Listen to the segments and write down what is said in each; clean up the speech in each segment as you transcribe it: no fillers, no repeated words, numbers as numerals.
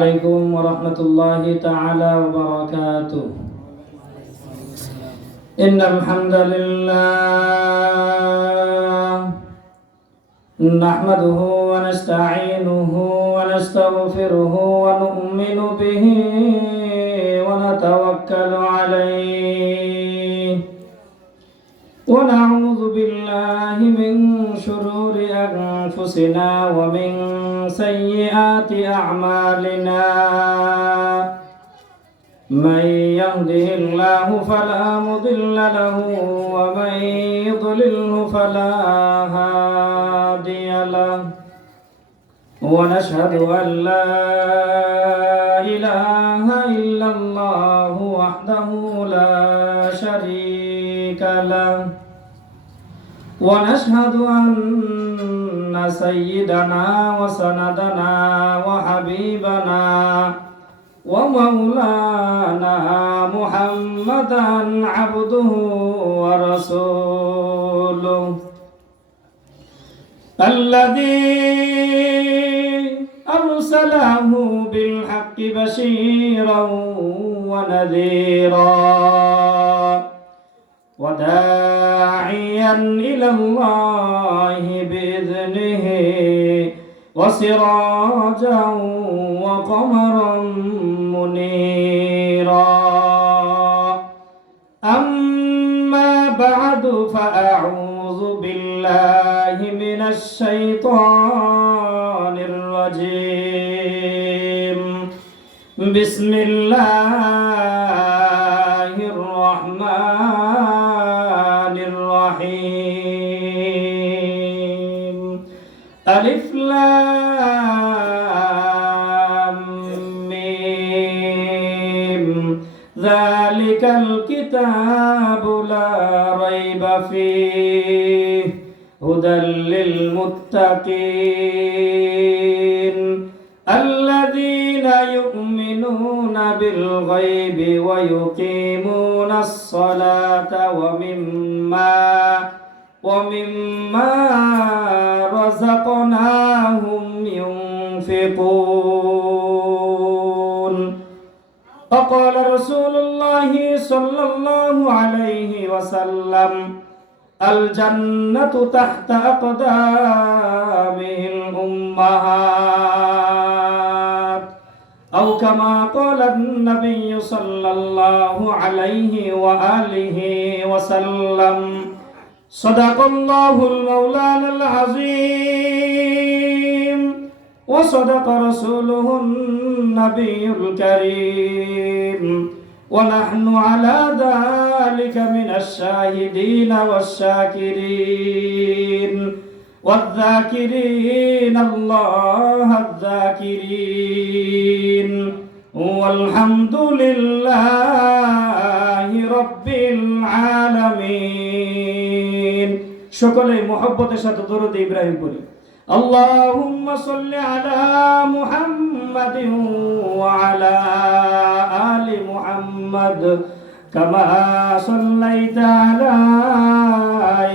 عليكم ورحمة الله تعالى وبركاته. إن الحمد لله نحمده ونستعينه ونستغفره ونؤمن به ونتوكل عليه ونعوذ بالله من شرور أنفسنا ومن سيئات أعمالنا. من يهده الله فلا مضل له ومن يضلله فلا هادي له. ونشهد أن لا إله إلا الله وحده لا شريك له. ونشهد أن سيدنا وسندنا وحبيبنا ومولانا محمدا عبده ورسوله الذي أرسله بالحق بشيرا ونذيرا وداعيا إلى الله بإذنه وسراجا وقمرا منيرا. أما بعد فأعوذ بالله من الشيطان الرجيم. بسم الله الرحمن الرحيم. ألف لام ميم ذلك الكتاب لا ريب فيه هدى للمتقين الذين يؤمنون بالغيب ويقيمون الصلاة ومما رزقناهم ينفقون. وقال رسول الله صلى الله عليه وسلم الجنة تحت أقدامه الأمهات أو كما قال النبي صلى الله عليه وآله وسلم. صدق الله المولانا العظيم وصدق رسوله النبي الكريم ونحن على ذلك من الشاهدين والشاكرين والذاكرين الله الذاكرين والحمد لله رب العالمين. সকলে মুহাব্বতের সাথে দরুদ ইব্রাহিম পড়ি। اللهم صل على محمد وعلى آل محمد كما صليت على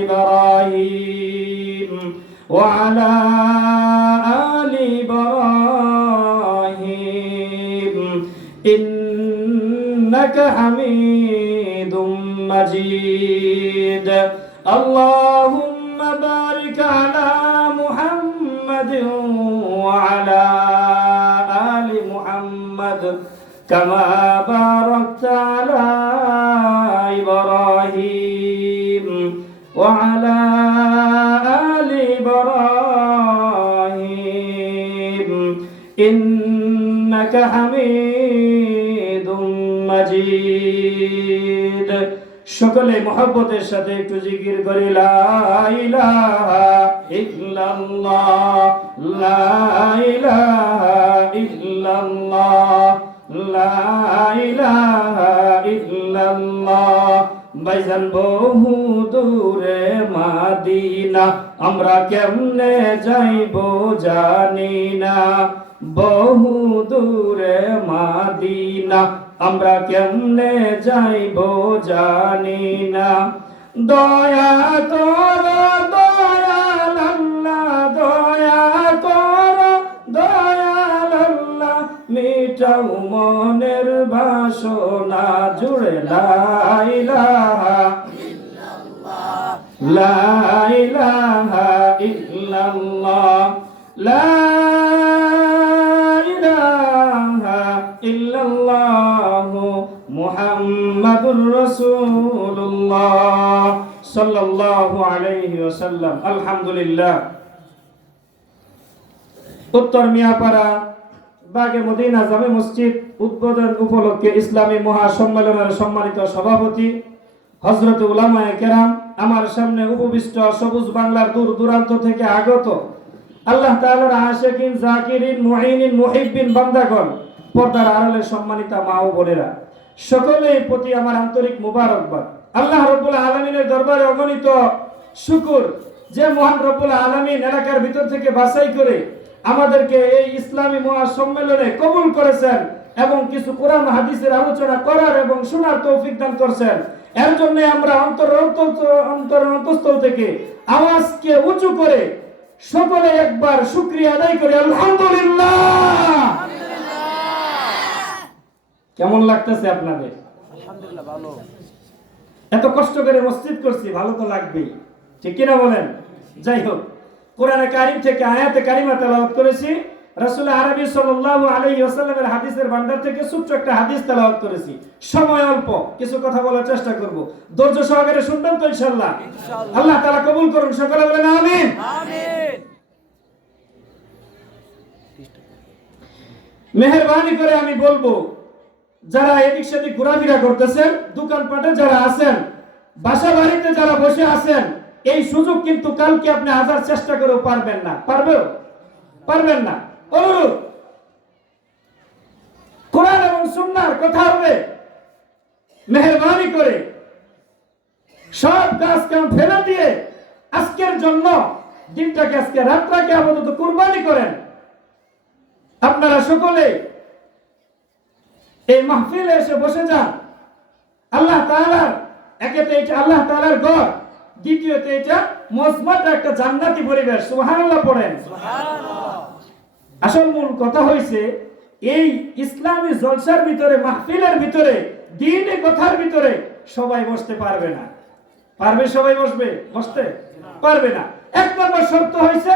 إبراهيم وعلى آل إبراهيم إنك حميد مجيد. اللهم بارك على محمد وعلى آل محمد كما باركت على إبراهيم وعلى آل إبراهيم إنك حميد مجيد. সকলে মুহাব্বতের সাথে একটু জিকির করে লা ইলাহা ইল্লাল্লাহ লা ইলাহা ইল্লাল্লাহ লা ইলাহা ইল্লাল্লাহ। ভাইজান বহু দূরে মাদিনা আমরা কেমনে যাইব জানি না। বহু দূরে মাদিনা আমরা কেমনে যাইব জানি না। দয়া কর দয়াল আল্লাহ, দয়া কর দয়াল আল্লাহ, মিটাও মনের বাসনা জুড়ে লা ইলাহা লা ইলাহা ইল্লাল্লাহ লা ইলাহা ইল্লাল্লাহ মুহাম্মাদুর রাসূলুল্লাহ সাল্লাল্লাহু আলাইহি ওয়াসাল্লাম। আলহামদুলিল্লাহ। উত্তর মিয়াপাড়া বাগে মদিনা জামে মসজিদ উদ্বোধন উপলক্ষে ইসলামী মহাসম্মেলনের সম্মানিত সভাপতি হযরত উলামায়ে কেরাম, আমার সামনে উপবিষ্ট সবুজ বাংলার দূর দূরান্ত থেকে আগত আল্লাহ তাআলার আশিকিন, জাকিরিন, মুঈনিন, মুহিব্বিন বান্দাগণ, পর্দার আড়ালে সম্মানিতা মা ও বোনেরা, সকলের প্রতি আমার আন্তরিক মুবারকবাদ। আল্লাহ রাব্বুল আলামিনের দরবারে অগণিত শুকর যে মহান রাব্বুল আলামিন এলাকার ভিতর থেকে বাছাই করে আমাদেরকে এই ইসলামী মহাসম্মেলনে কবুল করেছেন এবং কিছু কোরআন হাদিসের আলোচনা করার এবং শোনার তৌফিক দান করেছেন। এর জন্য আমরা অন্তরস্থল থেকে আওয়াজকে উঁচু করে সকলে একবার শুকরিয়া আদায় করি, আলহামদুলিল্লাহ। কেমন লাগতেছে আপনাদের? আলহামদুলিল্লাহ ভালো। এত কষ্ট করে মসজিদ করছি, ভালো তো লাগবেই, ঠিক কিনা বলেন? যাই হোক, কোরআনে কারীম থেকে আয়াতে কারিমা তেলাওয়াত করেছি, রাসূল আরবি সাল্লাল্লাহু আলাইহি ওয়াসাল্লামের হাদিসের ভান্ডার থেকে ছোট্ট একটা হাদিস তেলাওয়াত করেছি। সময় অল্প, কিছু কথা বলার চেষ্টা করব, ধৈর্য সহকারে শুনবেন তো ইনশাআল্লাহ? আল্লাহ তাআলা কবুল করুন, সকলে বলেন আমিন। আমিন। মেহেরবানি করে আমি বলবো, যারা এদিক সেদিক ঘোরাফেরা করতেছেন, দোকানপাটে যারা আছেন, বাসা বাড়িতে যারা বসে আছেন, এই সুযোগ কিন্তু কালকে আপনি হাজার চেষ্টা করেও পারবেন না। পারবেন না। অনুরোধ, কোরআন এবং সুন্নাহর কথা হবে, মেহেরবানি করে সব কাজ কাম ফেলে দিয়ে আজকের জন্য দিনটাকে, আজকে রাতটাকে আপাতত কুরবানি করেন। আপনারা সকলে এই মাহফিলে এসে বসে যান। আল্লাহ তাআলার, একেতে এটা আল্লাহ তাআলার ঘর, দ্বিতীয়তে এটা মজমাটা একটা জান্নাতি পরিবেশ। সুবহানাল্লাহ পড়েন। সুবহানাল্লাহ। আসল মূল কথা হইছে, এই ইসলামী জলসার ভিতরে, মাহফিলের ভিতরে, দ্বীনি কথার ভিতরে সবাই বসতে পারবে না। পারবে সবাই বসতে পারবে না। এক নম্বর শর্ত হইছে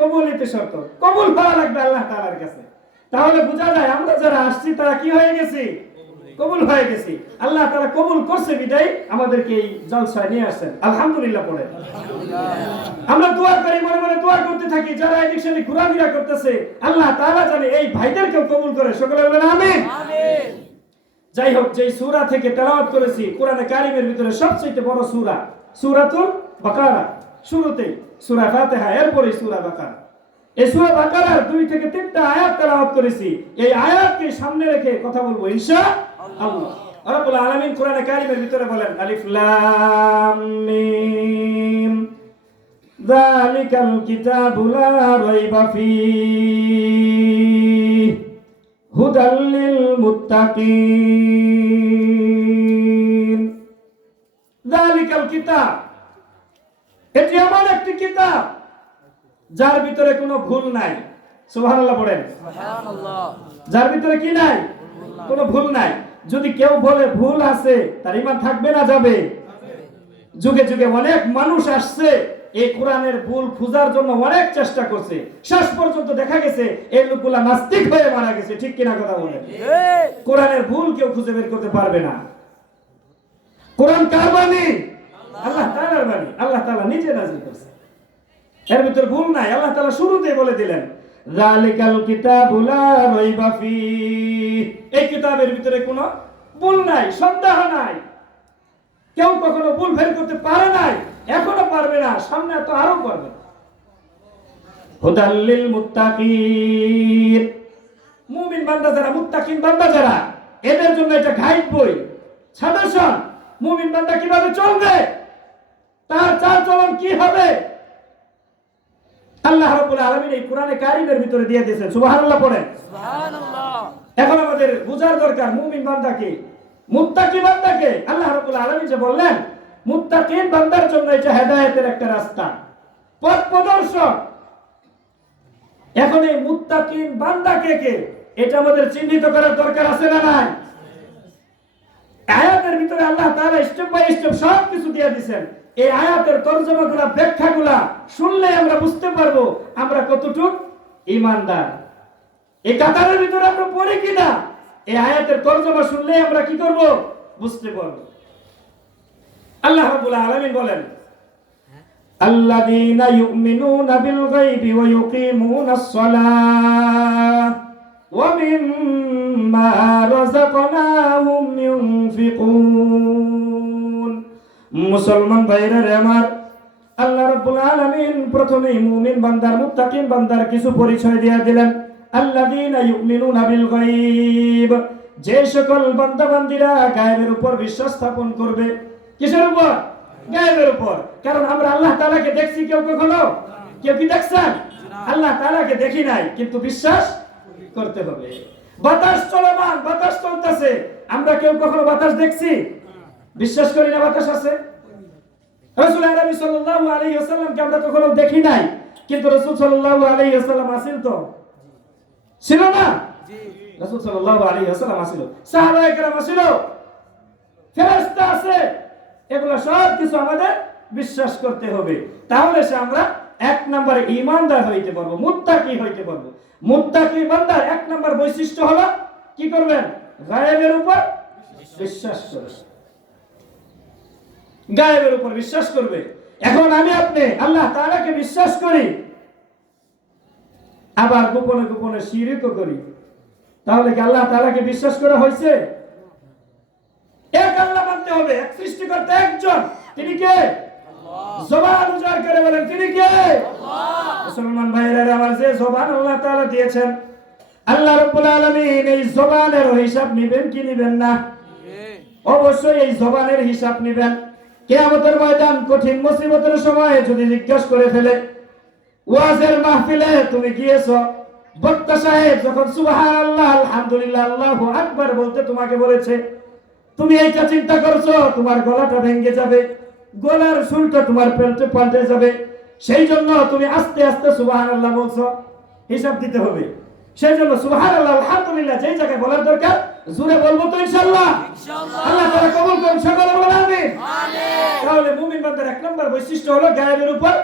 কবুলিতে শর্ত, কবুল হওয়া লাগবে আল্লাহ তাআলার কাছে। তাহলে বোঝা যায় আমরা যারা আসছি তারা কি হয়ে গেছি? কবুল হয়ে গেছি। আল্লাহ তাআলা কবুল করছে বিদায় আমাদেরকে এই জলসায় নিয়ে আসেন। আলহামদুলিল্লাহ পড়ে আমরা দোয়া করি, মনে মনে দোয়া করতে থাকি। যারা এদিক সেদিক ঘোরাফেরা করতেছে, আল্লাহ তাআলা জানে এই ভাইদেরকেও কবুল করে, সকলে বলেন আমিন। আমিন। যাই হোক, যেই সূরা থেকে তেলাওয়াত করেছি, কোরআনে কারীমের ভিতরে সবচেয়ে বড় সূরা সূরাতুল বাকারা। শুরুতেই সূরা ফাতিহা, এরপরে সূরা বাকারা। এই সূরা বাকারার 2 থেকে 3টা আয়াত তেলাওয়াত করেছি। এই আয়াতকে সামনে রেখে কথা বলবো ইনশাআল্লাহ। রব্বুল আলামিন কোরআনে কারীমের ভিতরে বলেন, আলিফ লাম মিম যালিকাল কিতাবু লা রাইবা ফীহি হুদাল লিল মুত্তাকিন। যালিকাল কিতাব, এটি এমন একটি কিতাব যার ভিতরে কোনো ভুল নাই। সুবহানাল্লাহ পড়েন। সুবহানাল্লাহ। যার ভিতরে কি নাই? কোনো ভুল নাই। যদি কেউ বলে ভুল আছে, তার ঈমান থাকবে না যাবে? যুগে যুগে অনেক মানুষ আসছে, এই কোরআনের ভুল খোঁজার জন্য অনেক চেষ্টা করছে, শেষ পর্যন্ত দেখা গেছে এই লোকগুলা নাস্তিক হয়ে মারা গেছে। ঠিক কিনা কথা বলেন? কোরআনের ভুল কেউ খুঁজে বের করতে পারবে না। কোরআন কার বাণী? আল্লাহ তাআলার বাণী। আল্লাহ তাআলা নিজে নাযিল করেছে, এর ভিতর ভুল নাই। আল্লাহ তাআলা শুরুতেই বলে দিলেন, যালিকাল কিতাবু লা রাইবা ফীহি, এই কিতাবের ভিতরে কোনো ভুল নাই, সন্দেহ নাই। কেউ কখনো ভুল বের করতে পারে নাই, এখনো পারবে না, সামনে তো আরো পারবে না। হুদাল লিল মুত্তাকিন, মুমিন বান্দা যারা, মুত্তাকিন বান্দা যারা, এদের জন্য এটা গাইড বই, সাজেশন। মুমিন বান্দা কিভাবে চলবে, তার চাল চলন কি হবে, আল্লাহ রাব্বুল আলামিন এই কোরআনে কারীমের ভিতরে দিয়ে দিয়েছেন। সুবহানাল্লাহ পড়েন। সুবহানাল্লাহ। এখন আমাদের বুঝার দরকার মুমিন বান্দাকে, মুত্তাকি বান্দাকে। আল্লাহ রাব্বুল আলামিন যে বললেন, মুত্তাকিন বান্দার জন্য এটা হেদায়েতের একটা রাস্তা, পথ প্রদর্শক। এখন এই মুত্তাকিন বান্দা কে কে? এটা আমাদের চিহ্নিত করার দরকার আছে না নাই? আয়াতের ভিতরে আল্লাহ তাআলা স্টেপ বাই স্টেপ সব কিছু দিয়ে দিবেন। এই আয়াতের তরজমাগুলা ব্যাখ্যাগুলা শুনলে আমরা বুঝতে পারবো আমরা কতটুক ঈমানদার। এই কাতারের ভিতরে আমরা পড়ি কিনা এই আয়াতের তরজমা শুনলে আমরা কি করব বুঝতে পারবো। আল্লাহ রাব্বুল আলামিন বলেন, আল্লাযীনা ইউমিনুনা বিল গায়বি ওয়া ইউকিমুনাস সালাহ ওয়া মিম্মা রাযাকনাহুম ইউনফিকুন। মুসলমান ভাইরা রে আমার, আল্লাহ রাব্বুল আলামিন প্রথমেই মুমিন বান্দার মুত্তাকিন বান্দার কিছু পরিচয় দিয়ে দিলেন। আল্লাযীনা ইউমিনুনা বিল গায়ব, যে সকল বান্দা বান্দীরা গায়েবের উপর বিশ্বাস স্থাপন করবে। কিসের উপর? গায়েবের উপর। কারণ আমরা আল্লাহ তাআলাকে দেখছি কেউ কখনো? কেউ কি দেখছেন? আল্লাহ তাআলাকে দেখি নাই, কিন্তু বিশ্বাস করতে হবে। বাতাস চলমান, বাতাস চলতেছে, আমরা কেউ কখনো বাতাস দেখছি? বিশ্বাস করি না বাতাস আছে। রাসূল আরবি সাল্লাল্লাহু আলাইহি ওয়াসাল্লামকে আমরা কখনো দেখি নাই, কিন্তু রাসূল সাল্লাল্লাহু আলাইহি ওয়াসাল্লাম আছেন তো? ছিল না? জি। রাসূল সাল্লাল্লাহু আলাইহি ওয়াসাল্লাম আছিল, সাহাবায়ে কেরাম আছিল, ফেরেশতা আছে। এগুলো সব কিছু আমাদের বিশ্বাস করতে হবে। তাহলে সে আমরা এক নম্বরে ঈমানদার হইতে পারবো, মুত্তাকি হইতে পারবো। মুত্তাকি বান্দার এক নম্বর বৈশিষ্ট্য হলো কি করবেন? গায়েবের উপর বিশ্বাস করবে। গায়েবের উপর বিশ্বাস করবে। এখন আমি আপনি আল্লাহ তাআলাকে বিশ্বাস করি, আবার গোপনে গোপনে শিরকও করি, তাহলে কি আল্লাহ তাআলাকে বিশ্বাস করা হয়েছে? এক আল্লাহ মানতে হবে, এক সৃষ্টিকর্তা একজন। তিনি কে? আল্লাহ। জবান উজাড় করে বলেন তিনি কে? আল্লাহ। মুসলমান ভাইরা আমার, যে জবান আল্লাহ তাআলা দিয়েছেন, আল্লাহ রাব্বুল আলামিন এই জবানের হিসাব নেবেন কি নেবেন না? অবশ্যই এই জবানের হিসাব নেবেন। কিয়ামতের ময়দান কঠিন মুসিবতের সময় যদি জিজ্ঞাসা করে ফেলে, ওয়াজের মাহফিলে তুমি গিয়েছো, বক্তা সাহেব যখন সুবহানাল্লাহ আলহামদুলিল্লাহ আল্লাহু আকবার বলতে তোমাকে বলেছে, তুমি এইটা চিন্তা করছো তোমার গলাটা ভেঙে যাবে, গলার সুরটা তোমার পাল্টে যাবে, সেই জন্য তুমি আস্তে আস্তে সুবহানাল্লাহ বলছো। হিসাব দিতে হবে। সেই জন্য সুবহানাল্লাহ আলহামদুলিল্লাহ যেই জায়গায় বলার দরকার জোরে বলবো তো ইনশাআল্লাহ। আল্লাহ তাআলা কবুল করুন, সকলে বলেন আমিন। তাহলে মুমিন বান্দার এক নম্বর বৈশিষ্ট্য হলো গায়েবের উপর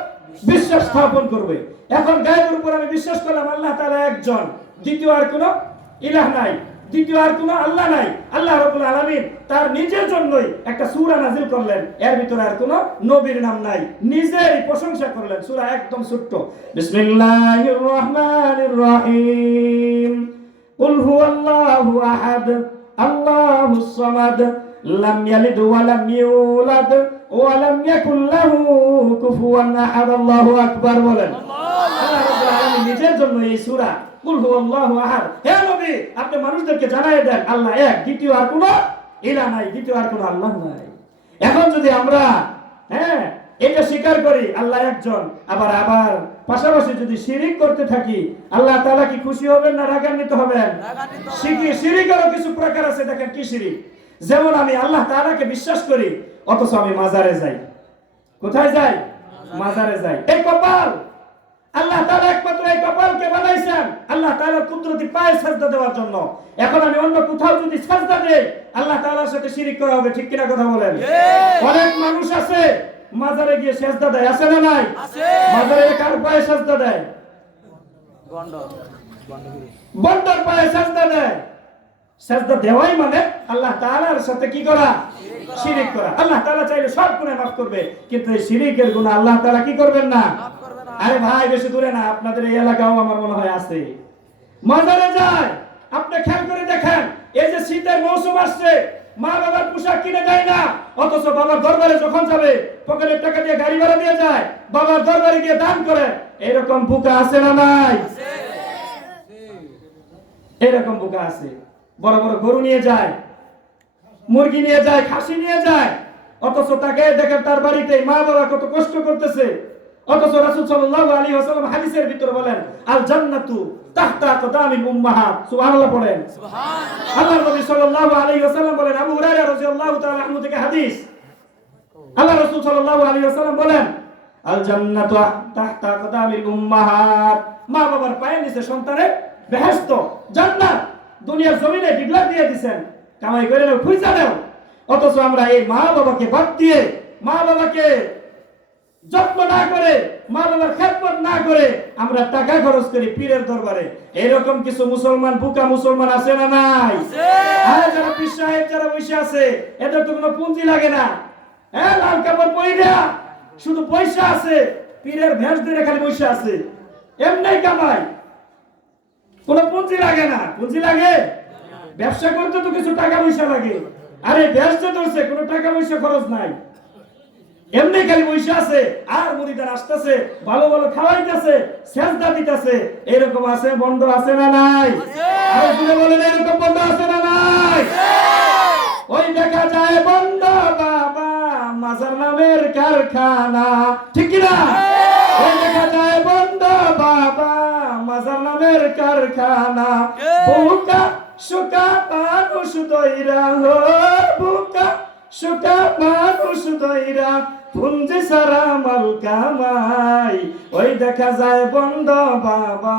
বিশ্বাস স্থাপন করবে। এখন গায়েবের উপর আমি বিশ্বাস করলাম আল্লাহ তাআলা একজন, দ্বিতীয় আর কোনো ইলাহ নাই, দ্বিতীয় আর কোনো আল্লাহ নাই। আল্লাহ রাব্বুল আলামিন তার নিজের জন্যই একটা সূরা নাযিল করলেন, এর ভিতরে আর কোনো নবীর নাম নাই, নিজেরই প্রশংসা করলেন। সূরা একদম ছোট্ট, বিসমিল্লাহির রহমানির রহিম, কুল হুয়াল্লাহু আহাদ আল্লাহুস সামাদ লাম ইয়ালিদ ওয়া লাম ইউলাদ ওয়া লাম ইয়াকুল লাহু কুফুয়ান আহাদ। আল্লাহু আকবার বলেন। আল্লাহ রাব্বুল আলামিন নিজের জন্য এই সূরা কুল হুয়াল্লাহু আহাদ, হে নবী আপনি মানুষদেরকে জানাই দেন আল্লাহ এক, দ্বিতীয় আর কোনো ইলাহ নাই, দ্বিতীয় আর কোনো আল্লাহ নাই। এখন যদি আমরা এটা স্বীকার করি আল্লাহ একজন, আবার পাশাপাশি যদি শিরিক করতে থাকি, আল্লাহ তাআলা কি খুশি হবেন না রাগান্বিত হবেন? শিরিকেরও কিছু প্রকার আছে, দেখেন কি শিরিক। যেমন আমি আল্লাহ তাআলাকে বিশ্বাস করি, অথচ আমি মাজারে যাই। কোথায় যাই? মাজারে যাই। এই কপাল, আল্লাহ তাআলা একমাত্র এই কপালকে বানাইছেন আল্লাহ তাআলার কুদরতি পায়ে সাজদা দেওয়ার জন্য। এখন আমি অন্য কোথাও যদি সাজদা দেই, আল্লাহ তাআলার সাথে শিরিক করা হবে। ঠিক কিনা কথা বলেন? অনেক মানুষ আছে মাজারে গিয়ে সাজদা দেয়, আছে না নাই? মাজারে কার পায়ে সাজদা দেয়? বন্দর পায়ে সাজদা দেয়। সাজদা দেওয়াই মানে আল্লাহ তাআলার সাথে কি করা? শিরিক করা। আল্লাহ তাআলা চাইলে সব গুনাহ মাফ করবে, কিন্তু এই শিরিকের গুনাহ আল্লাহ তাআলা কি করবেন না? আরে ভাই বেশি দূরে না, আপনাদের এই এলাকাও আমার মনে হয় আছে। মাজারে যায়, আপনি খেয়াল করে দেখেন, এই যে শীতের মৌসুম আসছে, মা বাবার পোশাক কিনে দেয় না, অথচ বাবার দরবারে যখন যাবে পকেটের টাকা দিয়ে গাড়ি ভাড়া দিয়ে যায়, বাবার দরবারে গিয়ে দান করে। এরকম বোকা আছে না নাই? এরকম বোকা আছে। বড় বড় গরু নিয়ে যায়, মুরগি নিয়ে যায়, খাসি নিয়ে যায়, অথচ তাকে দেখেন তার বাড়িতে মা বাবা কত কষ্ট করতেছে। অথচ রাসূল সাল্লাল্লাহু আলাইহি ওয়াসাল্লাম হাদিসের ভিতরে বলেন, আল জান্নাতু তাহতা কদামিল উম্মাহাত। সুবহানাল্লাহ পড়েন। সুবহানাল্লাহ। আল্লাহ নবী সাল্লাল্লাহু আলাইহি ওয়াসাল্লাম বলেন, আবু হুরায়রা রাদিয়াল্লাহু তাআলা আনহু থেকে হাদিস, আল্লাহ রাসূল সাল্লাল্লাহু আলাইহি ওয়াসাল্লাম বলেন, আল জান্নাতু তাহতা কদামিল উম্মাহাত। মা বাবার পায়ের নিচে সন্তানের বেহেশত, জান্নাত দুনিয়ার জমিনে ডিগলা দিয়ে দিবেন, কামাই করে নাও, খুঁজা নাও। অথচ আমরা এই মা বাবাকে বাদ দিয়ে, মা বাবাকে যত্ন না করে, মা বাবার খেদমত না করে আমরা টাকা খরচ করি পীরের দরবারে। এরকম কিছু মুসলমান, বুকা মুসলমান আছে না নাই? আর যারা পীর সাহেব যারা বসে আছে, এদের তো কোনো পুঁজি লাগে না। হ্যাঁ, লাল কাপড় পরিয়া শুধু পয়সা আছে, পীরের ভেষ ধরে খালি বসে আছে, এমনি কামাই, কোনো পুঁজি লাগে না। পুঁজি লাগে? ব্যবসা করতে তো কিছু টাকা পয়সা লাগে। আরে ভেষ যে ধরছে, কোনো টাকা পয়সা খরচ নাই, এমনি খালি বসে আছে। আর মুরিদার আসতেছে, ভালো ভালো খাওয়াইতেছে, সেজদা দিতেছে। এরকম আছে বন্ধ আছে না নাই? আর জুড়ে বলেন, এরকম বন্ধ আছে না নাই? ওই দেখা যায় বন্ধ বাবা মাজার নামের কারখানা, ঠিক কি না? ওই দেখা যায় বন্ধ বাবা মাজার নামের কারখানা। বুকা সুকা মানুষ দইরা, হো বুকা সুকা মানুষ দইরা, পুঞ্জি সারা মাল কামাই। ওই দেখা যায় বন্ধ বাবা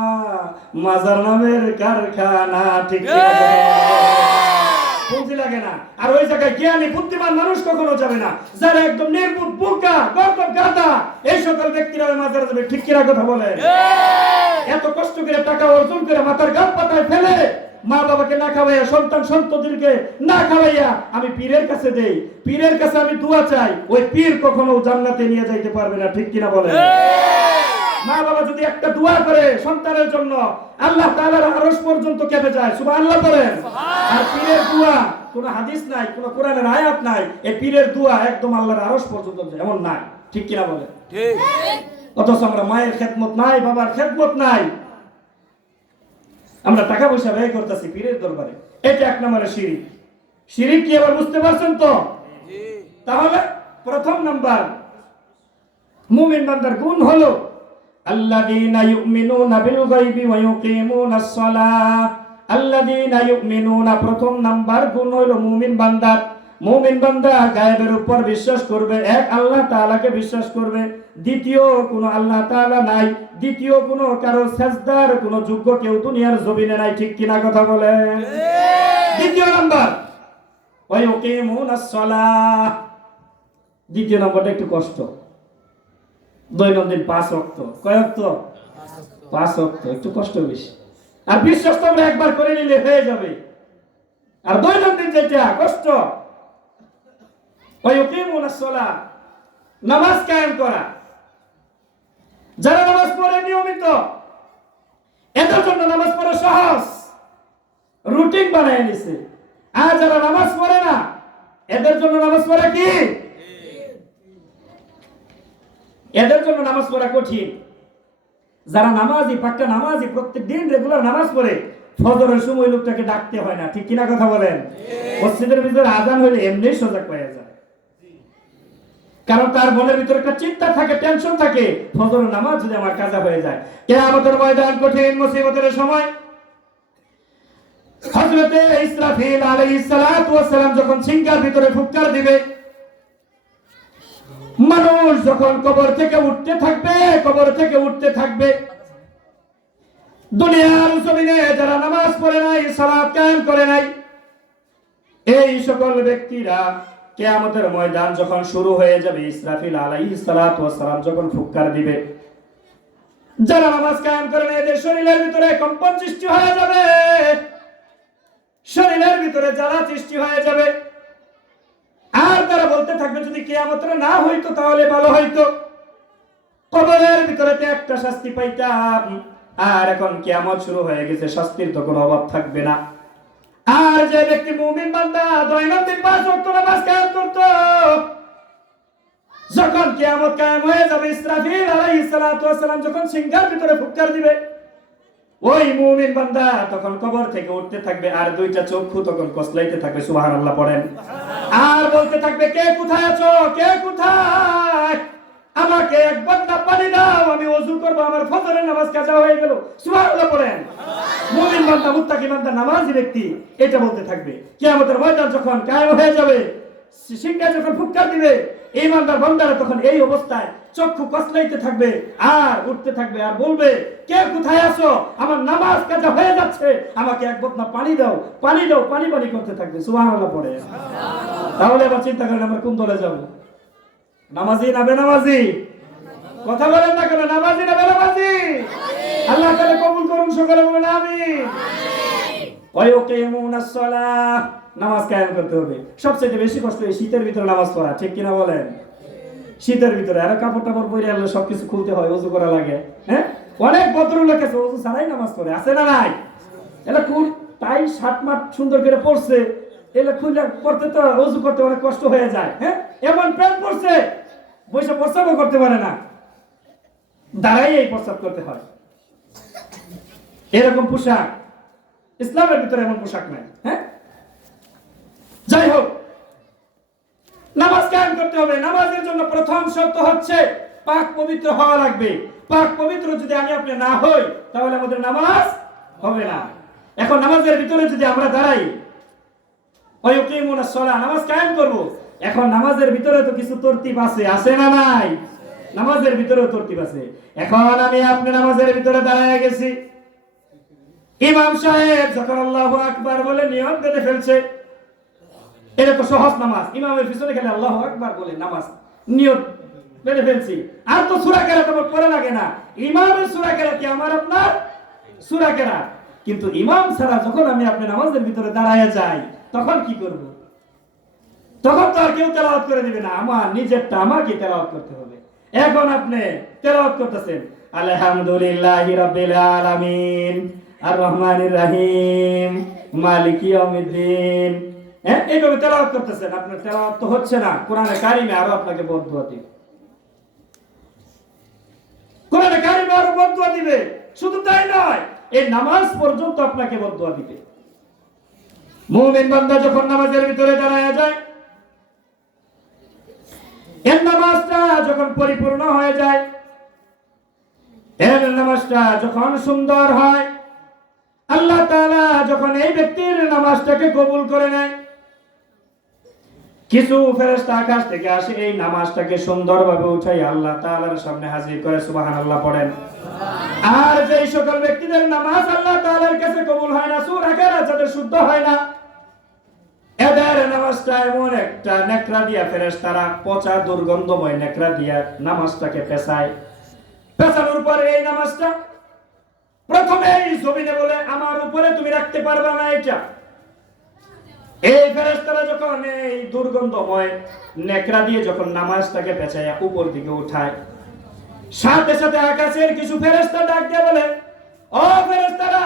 মাজার নামের কারখানা, ঠিক কি না? পুঁজি লাগে না। আর ওই জায়গায় জ্ঞানী বুদ্ধিমান মানুষ কখনো যাবে না। যারা একদম নির্বুদ্ধ, বোকা, গর্দভ, গাধা, এই সকল ব্যক্তিরা ওই মাজারে যাবে, ঠিক কিনা কথা বলেন? এত কষ্ট করে টাকা অর্জন করে মাথার গাম পাতায় ফেলে মা বাবাকে না খাওয়াইয়া, সন্তান সন্ততিকে না খাওয়াইয়া আমি পীরের কাছে দেই, পীরের কাছে আমি দোয়া চাই, ওই পীর কখনো জান্নাতে নিয়ে যাইতে পারবে না, ঠিক কিনা বলেন? মা বাবা যদি একটা দোয়া করে সন্তানের জন্য, আল্লাহ তাআলার আরশ পর্যন্ত কেঁপে যায়, সুবহানাল্লাহ বলেন। আর পীরের দোয়া কোনো হাদিস নাই, কোনো কোরআনের আয়াত নাই, এই পীরের দোয়া একদম আল্লাহর আরশ পর্যন্ত যায়, এমন নাই, ঠিক কিনা বলেন? ঠিক। অথচ আমরা মায়ের খেদমত নাই, বাবার খেদমত নাই, আমরা টাকা পয়সা ব্যয় করতেছি পীরের দরবারে। এটা এক নম্বরের শিরক। শিরক কি আবার বুঝতে পারছেন তো? তাহলে প্রথম নাম্বার মুমিন বান্দার গুণ হলো আল্লাযীনা ইউমিনুনা বিল গায়বি ওয়া ইউকিমুনাস সালাহ। আল্লাযীনা ইউমিনুনা, প্রথম নাম্বার গুণ হলো মুমিন বান্দার। মুমিন বান্দা গায়েবের উপর বিশ্বাস করবে, এক আল্লাহ তাআলাকে বিশ্বাস করবে, দ্বিতীয় কোন আল্লাহ তাআলা নাই, দ্বিতীয় কোন কারো সেজদার কোন যোগ্য কেউ দুনিয়ার জমিনে নাই, ঠিক কিনা কথা বলেন? দ্বিতীয় নাম্বার ওয়া ইউকিমুনাস সালাহ। দ্বিতীয় নাম্বারটা একটু কষ্ট, দৈনন্দিন 5 ওয়াক্ত। কয় ওয়াক্ত? 5 ওয়াক্ত, একটু কষ্ট বেশি। আর বিশ্বাস তো আমরা একবার করে নিলে হয়ে যাবে। আর দৈনন্দিন যেটা কষ্ট, ওয়া ইউকিমুনাস সালাহ, নামাজ কায়েম করা। যারা নামাজ পড়ে নিয়মিত, এদের জন্য নামাজ পড়া সহজ, রুটিন বানায় নিছে। আর যারা নামাজ পড়ে না, এদের জন্য নামাজ পড়া কি? এদের জন্য নামাজ পড়া কঠিন। যারা নামাজি, পাক্কা নামাজি, প্রত্যেক দিন রেগুলার নামাজ পড়ে, ফজরের সময় লোকটাকে ডাকতে হয় না, ঠিক কিনা কথা বলেন? মসজিদের ভিতরে আজান হলে এমনি সজাগ হয়ে যায়, কারণ তার মনের ভিতরে একটা চিন্তা থাকে, টেনশন থাকে, ফজরের নামাজ যদি আমার কাজা হয়ে যায়। কিয়ামতের ময়দান কঠিন মুসিবতের সময় হযরতে ইসরাফিল আলাইহিস সালাতু ওয়াস সালাম যখন সিংহার ভিতরে ফুৎকার দিবে, মানুষ যখন কবর থেকে উঠতে থাকবে, কবর থেকে উঠতে থাকবে, দুনিয়ার জমিনে যারা নামাজ পড়ে নাই, সালাত কায়েম করে নাই, এই সকল ব্যক্তিরা কিয়ামতের ময়দান যখন শুরু হয়ে যাবে, ইসরাফিল আলাইহিস সালাতু ওয়াস সালাম যখন ফুৎকার দিবে, যারা নামাজ কায়েম করে নাই এদের শরীরের ভিতরে কম্পন সৃষ্টি হয়ে যাবে, শরীরের ভিতরে জ্বালা সৃষ্টি হয়ে যাবে। আর তারা বলতে থাকবে, যদি কিয়ামতটা না হইতো তাহলে ভালো হইতো, কবরের ভিতরে একটা শাস্তি পাইতাম, আর এখন কিয়ামত শুরু হয়ে গেছে, শাস্তির তো কোনো অভাব থাকবে না। আর যে ব্যক্তি মুমিন বান্দা দৈনন্দিন 5 ওয়াক্ত নামাজ কায়েম করত, যখন কিয়ামত কায়েম হয়ে যাবে, ইসরাফিল আলাইহিস সালাতু ওয়াস সালাম যখন সিংহার ভিতরে ফুৎকার দিবে, ওই মুমিন বান্দা তখন কবর থেকে উঠতে থাকবে, আর দুইটা চক্ষু তখন কসলাইতে থাকবে, সুবহানাল্লাহ পড়েন। আর বলতে থাকবে, কে কোথায় আছো, কে কোথায়, আমাকে এক বন্না পানি দাও, আমি ওযু করব, আমার ফজরের নামাজ কাজা হয়ে গেল, সুবহানাল্লাহ পড়েন। মুমিন বান্দা, মুত্তাকি বান্দা, নামাজি ব্যক্তি এটা বলতে থাকবে। কিয়ামতের ময়দান যখন কায়েম হয়ে যাবে, সিংহা যখন ফুৎকার দিবে, এই বান্দার বান্দারা তখন এই অবস্থায় চক্ষু কসলাইতে থাকবে আর উঠতে থাকবে আর বলবে, কে কোথায় আছো, আমার নামাজ কাজা হয়ে যাচ্ছে, আমাকে এক বোতল পানি দাও, পানি দাও, পানি পানি করতে থাকবে। সুবহানাল্লাহ পড়ে। তাহলে এবার চিন্তা করেন আমরা কোন দলে যাব? নামাজি না বেনামাজি? কথা বলেন না কেন? নামাজি না বেনামাজি? আল্লাহ তাআলা কবুল করুন, সকলে বলেন আমিন। ওয়ায়ুকিমুনাস সালাহ, নামাজ কায়েম করতে হবে। সবচেয়ে বেশি কষ্ট এই শীতের ভিতরে নামাজ পড়া, ঠিক কিনা বলেন? শীতের ভিতরে আর কাপড় টাপড় পরে আনলে সবকিছু খুলতে হয়, ওযু করা লাগে। হ্যাঁ, অনেক ভদ্রলোক আছে ওযু ছাড়াই নামাজ পড়ে, আছে না নাই? এলা কোন টাই শার্ট মাট সুন্দর করে পরছে, এলা খুলে পড়তে তো ওযু করতে অনেক কষ্ট হয়ে যায়। হ্যাঁ, এমন প্যান্ট পরছে বসে প্রস্রাবও করতে পারে না, দাঁড়াই এই প্রস্রাব করতে হয়। এরকম পোশাক ইসলামের ভিতরে এমন পোশাক নাই। হ্যাঁ, যাই হোক, নামাজ কায়েম করতে হবে। নামাজের জন্য প্রথম শর্ত হচ্ছে পাক পবিত্র হওয়া লাগবে। পাক পবিত্র যদি আমি আপনি না হই তাহলে আমাদের নামাজ হবে না। এখন নামাজের ভিতরে যদি আমরা দাঁড়াই, ওয়ায়ুকিমুনাস সালাহ, নামাজ কায়েম করব, এখন নামাজের ভিতরে তো কিছু তরতিব আছে, আছে না নাই? নামাজের ভিতরে তরতিব আছে। এখন আমি আপনি নামাজের ভিতরে দাঁড়ায় গেছি, ইমাম সাহেব যখন আল্লাহু আকবার বলে নিয়ত বেঁধে ফেলছে, এটা তো সহজ নামাজ, ইমামের পিছনে খেলে আল্লাহু আকবার বলে নামাজ নিয়ত বেঁধে ফেলছি, আর তো সূরা কেরাত আমার পড়া লাগে না। ইমামের সূরা কেরাত কি আমার আপনার সূরা কেরাত? কিন্তু ইমাম ছাড়া যখন আমি আপনি নামাজের ভিতরে দাঁড়ায় যাই, তখন কি করব? তখন তো আর কেউ তেলাওয়াত করে দিবে না, আমার নিজেরটা আমাকে তেলাওয়াত করতে হবে। এখন আপনি তেলাওয়াত করতেছেন, আলহামদুলিল্লাহি রাব্বিল আলামিন আর রহমানির রহিম মালিকি ইয়াউমিদ্দিন। হ্যাঁ, এইভাবে তেলাওয়াত করতেছেন, আপনার তেলাওয়াত তো হচ্ছে না। কোরআনে কারিমে আরো আপনাকে বদদুয়া দিবে, কোরআনে কারিমে আরো বদদুয়া দিবে। শুধু তাই নয়, এই নামাজ পর্যন্ত আপনাকে বদদুয়া দিবে। মুমিন বান্দা যখন নামাজের ভিতরে দাঁড়ায় যায়, এই নামাজটা যখন পরিপূর্ণ হয়ে যায়, এই নামাজটা যখন সুন্দর হয়, আল্লাহ তাআলা যখন এই ব্যক্তির নামাজটাকে কবুল করে নেয়, কিছু ফেরেশতা আকাশ থেকে আসে, এই নামাজটাকে সুন্দরভাবে উঠাই আল্লাহ তাআলার সামনে হাজির করে। সুবহানাল্লাহ পড়েন। আর যেই সকল ব্যক্তিদের নামাজ আল্লাহ তাআলার কাছে কবুল হয় না, সূরা কেরাত যাদের শুদ্ধ হয় না, এদের নামাজটা এমন একটা নেকড়া দিয়া ফেরেশতারা পচা দুর্গন্ধময় নেকড়া দিয়া নামাজটাকে পেছায়। পেছানোর পরে এই নামাজটা প্রথমে এই জমিনে বলে, আমার উপরে তুমি রাখতে পারবে না এটা। এই ফেরেশতারা যখন এই দুর্গন্ধময় নেকড়া দিয়ে যখন নামাজটাকে পেছায়া উপর দিকে উঠায়, সাথে সাথে আকাশের কিছু ফেরেশতা ডাক দিয়ে বলে, ও ফেরেশতারা,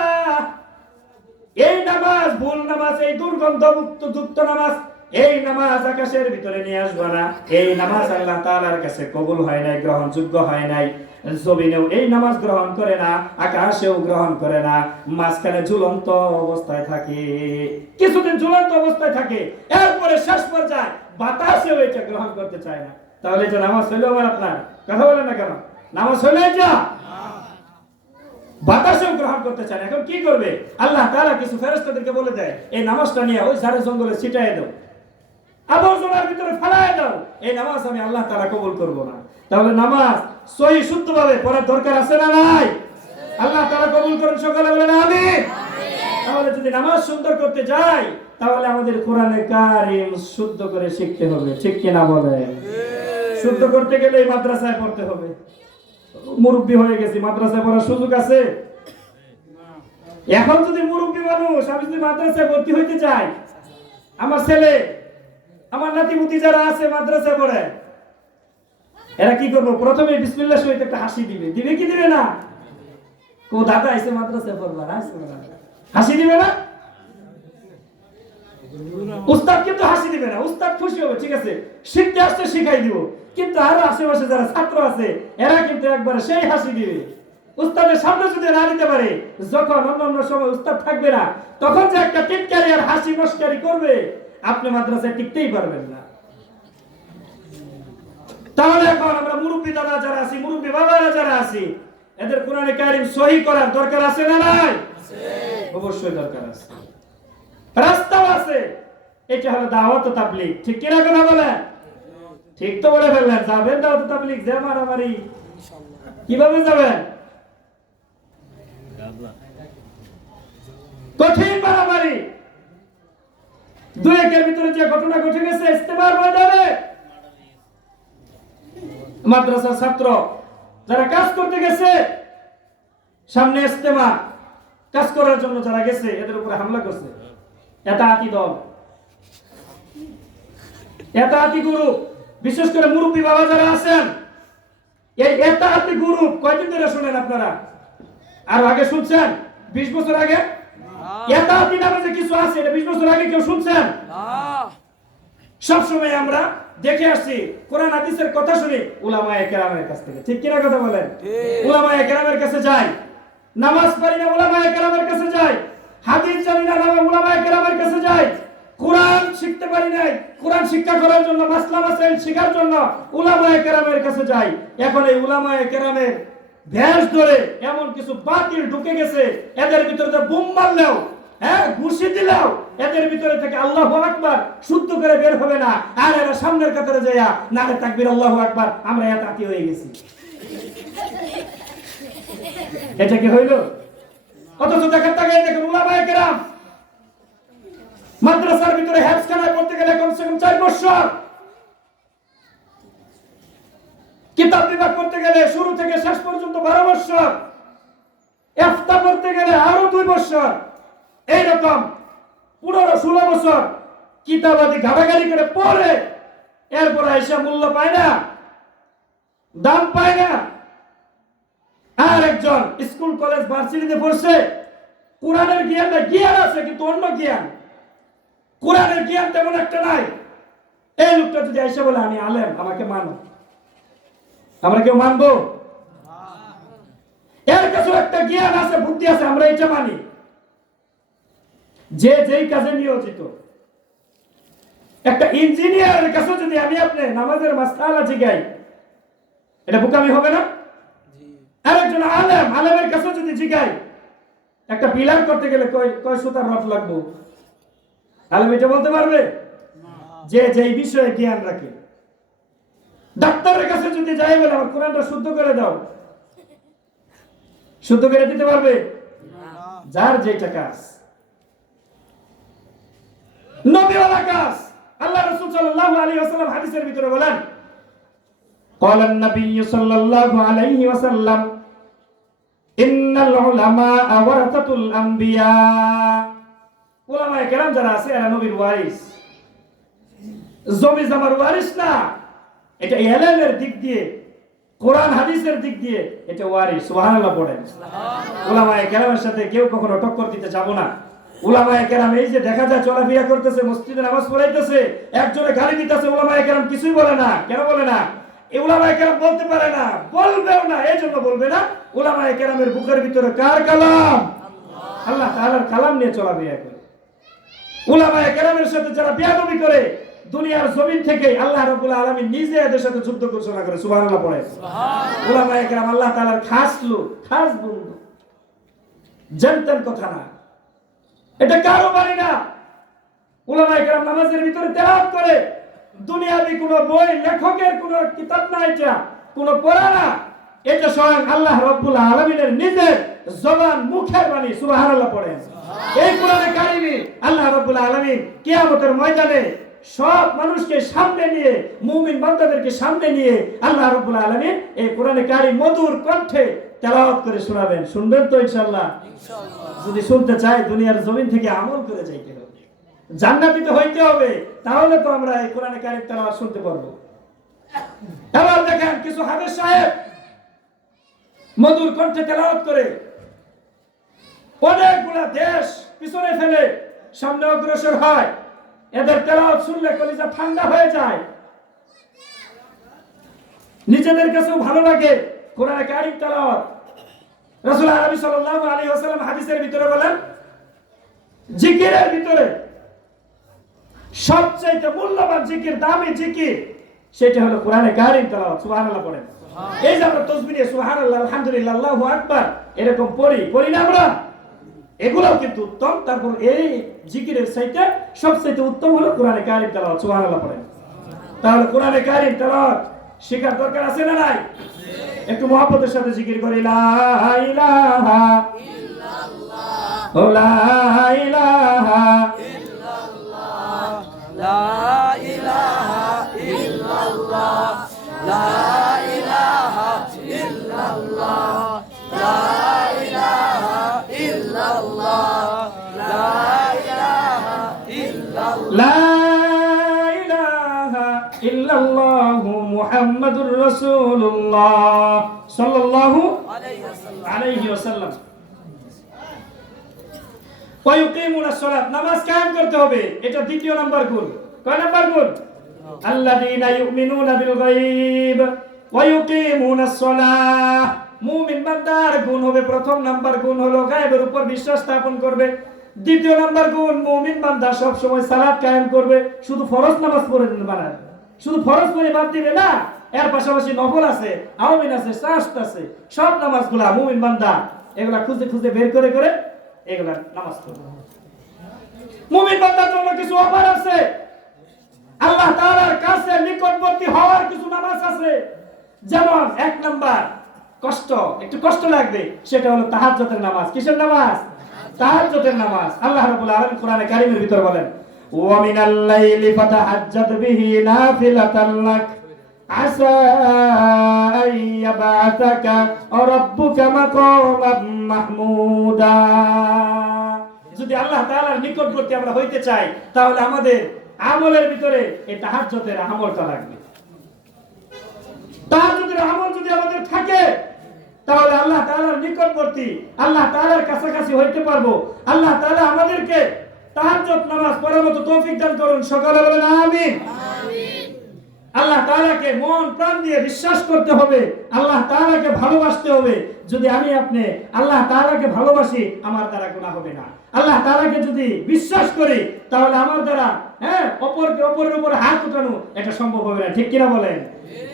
এই নামাজ ভুল নামাজ, এই দুর্গন্ধমুক্ত যুক্ত নামাজ, এই নামাজ আকাশের ভিতরে নিয়ে আসবে না। এই নামাজ আল্লাহ তাআলার কাছে কবুল হয় নাই, গ্রহণযোগ্য হয় নাই। জমিনেও এই নামাজ গ্রহণ করে না, আকাশেও গ্রহণ করে না, মাঝখানে ঝুলন্ত অবস্থায় থাকে। কিছুদিন ঝুলন্ত অবস্থায় থাকে, এরপরে শেষ পর্যায়ে বাতাসেও এটা গ্রহণ করতে চায় না। তাহলে এটা নামাজ হইলো আমার আপনার? কথা বলেন না কেন? নামাজ হইলো এটা? বাতাসেও গ্রহণ করতে চায় না। এখন কি করবে? আল্লাহ তাআলা কিছু ফেরেশতাদেরকে বলে দেয়, এই নামাজটা নিয়ে ওই ঝাড়ে জঙ্গলে ছিটায় দাও, আবর্জনার ভিতরে ফেলায় দাও, এই নামাজ আমি আল্লাহ তাআলা কবুল করব না। তাহলে নামাজ সহি শুদ্ধভাবে পড়ার দরকার আছে না নাই? আল্লাহ তাআলা কবুল করুন, সকলে বলেন আমিন। তাহলে যদি নামাজ সুন্দর করতে যাই, তাহলে আমাদের কোরআনে কারীম শুদ্ধ করে শিখতে হবে, ঠিক কি না বলেন? শুদ্ধ করতে গেলে মাদ্রাসায় পড়তে হবে। মুরব্বি হয়ে গেছি, মাদ্রাসায় পড়ার সুযোগ আছে? এখন যদি মুরব্বি মানুষ আমি যদি মাদ্রাসায় ভর্তি হইতে চাই, আমার ছেলে আমার নাতিপুতি যারা আছে মাদ্রাসায় পড়ে, এরা কি করবো? প্রথমে বিসমিল্লাহ সহিত একটা হাসি দিবে, দিবে কি দিবে না? কো দাদা এসে মাদ্রাসায় পড়বার, হাসি দিবে না? উস্তাদ কিন্তু হাসি দিবে না, উস্তাদ খুশি হবে, ঠিক আছে শিখতে আসতে শিখাই দিব। কিন্তু আরো আশেপাশে যারা ছাত্র আছে এরা কিন্তু একবারে সেই হাসি দিবে। উস্তাদের সামনে যদি না দিতে পারে, যখন অন্যান্য সময় উস্তাদ থাকবে না, তখন যে একটা টিটকারি আর হাসি মস্কারি করবে, আপনি মাদ্রাসায় টিকতেই পারবেন না। তাহলে এখন আমরা মুরব্বী দাদা যারা আছি, মুরব্বী বাবারা যারা আছি, এদের কোরআনে কারীম সহি করার দরকার আছে না নাই? অবশ্যই দরকার আছে, রাস্তাও আছে। এটা হলো দাওয়াত ও তাবলীগ, ঠিক কিনা কথা বলেন? ঠিক তো বলে ফেললেন, যাবেন দাওয়াত তাবলীগ যে মারামারি কিভাবে যাবেন? কঠিন মারামারি। দুই একের ভিতরে যে ঘটনা ঘটে গেছে ইস্তেমার ময়দানে, মাদ্রাসার ছাত্র যারা কাজ করতে গেছে, সামনে ইস্তেমা কাজ করার জন্য যারা গেছে, এদের উপরে হামলা করছে এতাআতি দল, এতাআতি গ্রুপ। বিশেষ করে মুরব্বী বাবা যারা আছেন, এই এতাআতি গ্রুপ কয়দিন ধরে শুনেন আপনারা? আর আগে শুনছেন? 20 বছর আগে এতাআতি নামে যে কিছু আছে, এটা 20 বছর আগে কেউ শুনছেন? সবসময় আমরা দেখে আসছি, কোরআন হাদিসের কথা শুনি উলামায়ে কেরামের কাছ থেকে, ঠিক কিনা কথা বলেন? উলামায়ে কেরামের কাছে যাই, নামাজ পড়ি না উলামায়ে কেরামের কাছে যাই, হাদিস জানি না উলামায়ে কেরামের কাছে যাই, কোরআন শিখতে পারি নাই, কোরআন শিক্ষা করার জন্য, মাসলা মাসাইল শেখার জন্য উলামায়ে কেরামের কাছে যাই। এখন এই উলামায়ে কেরামের ভেষ ধরে এমন কিছু বাতিল ঢুকে গেছে, এদের ভিতরে বোম মারলেও, ঘুষি দিলেও এদের ভিতরে থেকে আল্লাহু আকবার শুদ্ধ করে বের হবে না। আর এরা সামনের কাতারে যায়া নারে তাকবীর আল্লাহু আকবার, আমরা এতাতি হয়ে গেছি। এটা কি হইল? অথচ দেখেন উলামায়ে কেরাম মাদ্রাসার ভিতরে হেফজখানায় পড়তে গেলে কমসে কম 4 বছর, কিতাব বিভাগ করতে গেলে শুরু থেকে শেষ পর্যন্ত 12 বছর, ইফতা পড়তে গেলে আরো 2 বছর, এইরকম 15-16 বছর কিতাবাদি ঘাটাঘাটি করে পড়ে এরপর আইসা মূল্য পায় না, দাম পায় না। আর একজন স্কুল কলেজ ভার্সিটিতে পড়ছে, কোরআনের জ্ঞান আছে কিন্তু অন্য জ্ঞান, কোরআনের জ্ঞান তেমন একটা নাই। এই লোকটা যদি আইসা বলে আমি আলেম, আমাকে মানো, আমরা কেউ মানবো? এর কাছে একটা জ্ঞান আছে, বুদ্ধি আছে, আমরা এটা মানি। যে যেই কাজে নিয়োজিত, একটা ইঞ্জিনিয়ারের কাছে যদি আমি আপনি নামাজের মাসআলা জিগাই, এটা বোকামি হবে না? আর একজন আলেমের কাছে যদি জিগাই একটা পিলার করতে গেলে কয় সুতার রড লাগবে, আলেম এটা বলতে পারবে? যে যেই বিষয়ে জ্ঞান রাখে। ডাক্তারের কাছে যদি যাই বলে আমার কোরআনটা শুদ্ধ করে দাও, শুদ্ধ করে দিতে পারবে? যার যেটা কাজ, নবীওয়ালা কাজ। আল্লাহ রাসূল সাল্লাল্লাহু আলাইহি ওয়াসাল্লাম হাদিসের ভিতরে বলেন, ক্বালা an-নাবিয়্য সাল্লাল্লাহু আলাইহি ওয়াসাল্লাম ইন্নাল উলামা'a ওয়ারাসাতুল আম্বিয়া। উলামায়ে কেরাম যারা আছে এরা নবীর ওয়ারিস, জমি জমার ওয়ারিস না। এটা ইলমের দিক দিয়ে, কোরআন হাদিসের দিক দিয়ে এটা ওয়ারিস। সুবহানাল্লাহ পড়েন। উলামায়ে কেরামের সাথে কেউ কখনো টক্কর দিতে যাব না। উলামায়ে কেরাম এই যে দেখা যায় চলাফেরা করতেছে, মসজিদে নামাজ পড়াইতেছে, একজনে গালি দিতেছে, উলামায়ে কেরাম কিছুই বলে না। কেন বলে না? এই উলামায়ে কেরাম বলতে পারে না, বলবেও না, এই জন্য বলবে না। উলামায়ে কেরামের বুকের ভিতরে কার কালাম? আল্লাহ তাআলার কালাম নিয়ে চলাফেরা করে। উলামায়ে কেরামের সাথে যারা বেয়াদবি করে, দুনিয়ার জমিন থেকে আল্লাহ রাব্বুল আলামিন নিজে এদের সাথে যুদ্ধ ঘোষণা করে। সুবহানাল্লাহ পড়ে। সুবহানাল্লাহ। উলামায়ে কেরাম আল্লাহ তাআলার খাস লোক, খাস বন্ধু, জানতেন কথা না, এটা কারো বাড়ি না। উলামায়ে কেরাম নামাজের ভিতরে তেলাওয়াত করে, দুনিয়াবি কোনো বই, লেখকের কোনো কিতাব না, এটা কোনো পড়া না, এটা স্বয়ং আল্লাহ রাব্বুল আলামিনের নিজের জবান, মুখের বাণী। সুবহানাল্লাহ পড়েন। এই কোরআনে কারিমে আল্লাহ রাব্বুল আলামিন কিয়ামতের ময়দানে সব মানুষকে সামনে নিয়ে, মুমিন বান্দাদেরকে সামনে নিয়ে আল্লাহ রাব্বুল আলামিন এই কোরআনে কারিম মধুর কণ্ঠে তেলাওয়াত করে শোনাবেন। শুনবেন তো ইনশাআল্লাহ? ইনশাআল্লাহ। যদি শুনতে চাই দুনিয়ার জমিন থেকে আমল করে যাইতে হবে, জান্নাতি তো হইতে হবে, তাহলে তো আমরা এই কোরআনে কারিম তেলাওয়াত শুনতে পারবো। এবার দেখেন কিছু হাফেজ সাহেব মধুর কণ্ঠে তেলাওয়াত করে অনেকগুলা দেশ পিছনে ফেলে সামনে অগ্রসর হয়। এদের তেলাওয়াত শুনলে কলিজা ঠান্ডা হয়ে যায়, নিজেদের কাছেও ভালো লাগে। কোরআনে কারিম তেলাওয়াত, রাসূল আরবি সাল্লাল্লাহু আলাইহি ওয়াসাল্লাম হাদিসের ভিতরে বলেন, জিকিরের ভিতরে সবচেয়ে মূল্যবান জিকির, দামি জিকির, সেটা হলো কোরআনে কারিম তেলাওয়াত। সুবহানাল্লাহ পড়েন। এই যে আমরা তাসবিহ দিয়ে সুবহানাল্লাহ, আলহামদুলিল্লাহ, আল্লাহু আকবার এরকম পড়ি না আমরা, এগুলোও কিন্তু উত্তম। তারপর এই জিকিরের চাইতে সবচেয়ে উত্তম হলো কোরআনে কারিম তেলাওয়াত। সুবহানাল্লাহ পড়েন। তাহলে কোরআনে কারীম তেলাওয়াত শেখার দরকার আছে না নাই? একটু মহব্বতের সাথে জিকির করি, লা ইলাহা ইল্লাল্লাহ, লা ইলাহা ইল্লাল্লাহ, লা ইলাহা ইল্লাল্লাহ, লা ইলাহা ইল্লাল্লাহ, লা ইলাহা ইল্লাল্লাহ, লা ইলাহা ইল্লাল্লাহ, লা ইলাহা ইল্লাল্লাহু মুহাম্মাদুর রাসূলুল্লাহ সাল্লাল্লাহু আলাইহি ওয়াসাল্লাম। ওয়া ইউকিমুনাস সালাত, নামাজ কায়েম করতে হবে, এটা দ্বিতীয় নাম্বার গুণ। কয় নাম্বার গুণ? আল্লাযীনা ইউমিনুনা বিল গায়ব ওয়া ইউকিমুনাস সালাহ। মুমিন বান্দার গুণ হবে, প্রথম নাম্বার গুণ হলো গায়বের উপর বিশ্বাস স্থাপন করবে। দ্বিতীয় নাম্বার গুণ, মুমিন বান্দা সব সময় সালাত কায়েম করবে। শুধু ফরজ নামাজ পড়ে না, শুধু ফরজ পড়ে বাদ দিবে না, এর পাশাপাশি নফল আছে, আওয়ামিন আছে, শাস্ত আছে, সব নামাজগুলা মুমিন বান্দা এগুলা খুঁজে খুঁজে বের করে করে এগুলা নামাজ পড়বে। মুমিন বান্দার জন্য কিছু অফার আছে, আল্লাহ তাআলার কাছে নিকটবর্তী হওয়ার কিছু নামাজ আছে। যেমন এক নাম্বার কষ্ট, একটু কষ্ট লাগবে, সেটা হলো তাহাজ্জুদের নামাজ। কিসের নামাজ? তাহাজ্জুদের নামাজ। আল্লাহ রাব্বুল আলামিন কোরআনে কারীমের ভিতর বলেন, ওয়া মিনাল লাইলি ফাতাহাজ্জাদ বিহি নাফিলাতান লাক আসা আইয়াবাতাকা রাব্বুকা মাকামান মাহমুদা। যদি আল্লাহ তাআলার নিকটবর্তী আমরা হইতে চাই, তাহলে আমাদের আমলের ভিতরে এই তাহাজ্জুদের আমলটা লাগবে। তাহাজ্জুদের আমল যদি আমাদের থাকে, তাহলে আল্লাহ তাআলার নিকটবর্তী, আল্লাহ তাআলার কাছাকাছি হইতে পারবো। আল্লাহ তাআলা আমাদেরকে তাহাজ্জুদ নামাজ পড়ার মতো তৌফিক দান করুন। সকলে বলেন আমিন। আল্লাহ তাআলাকে মন প্রাণ দিয়ে বিশ্বাস করতে হবে, আল্লাহ তাআলাকে ভালোবাসতে হবে। যদি আমি আপনি আল্লাহ তাআলাকে ভালোবাসি, আমার দ্বারা গুনাহ হবে না। আল্লাহ তাআলাকে যদি বিশ্বাস করি, তাহলে আমার দ্বারা অপরের উপর হাত উঠানো এটা সম্ভব হবে না। ঠিক কিনা বলেন?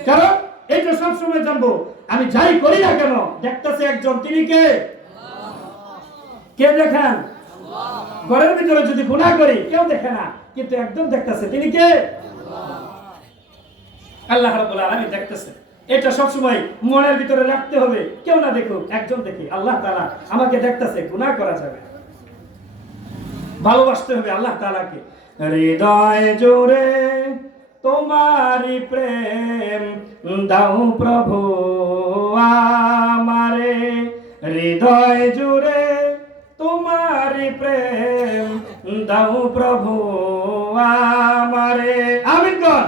কারণ এটা সব সময় জানবো, আমি যাই করি না কেন দেখতেছে একজন, তিনি কে? কে দেখেন? ঘরের ভিতরে যদি গুনাহ করি কেউ দেখে না, কিন্তু একজন দেখতেছে, তিনি কে? আল্লাহ রাব্বুল আলামিন দেখতেছে। এটা সব সময় মনের ভিতরে রাখতে হবে, কেউ না দেখুক, একজন দেখে আল্লাহ তাআলা আমাকে দেখতেছে, গুনাহ করা যাবে। ভালোবাসতে হবে আল্লাহ তাআলাকে। হৃদয় জুড়ে তোমারি প্রেম দাও প্রভু আমারে, হৃদয় জুড়ে তোমারি প্রেম দাও প্রভু আমারে। আমিন কোন?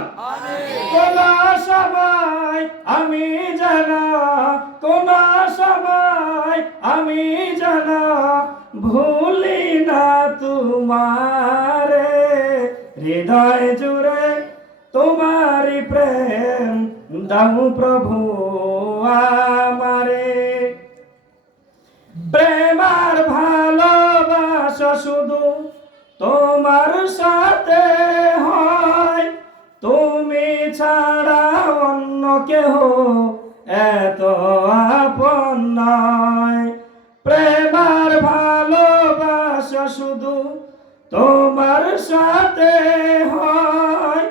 কোন সময় আমি জানা, কোন সময় আমি জানা ভুলি না তোমারে, হৃদয় জুড়ে তোমারি প্রেম দাও প্রভু আমারে। প্রেম আর ভালোবাসা শুধু তোমার সাথে হয়, তুমি ছাড়া অন্য কেহ এত আপন নয়। প্রেম আর ভালোবাসা শুধু তোমার সাথে হয়,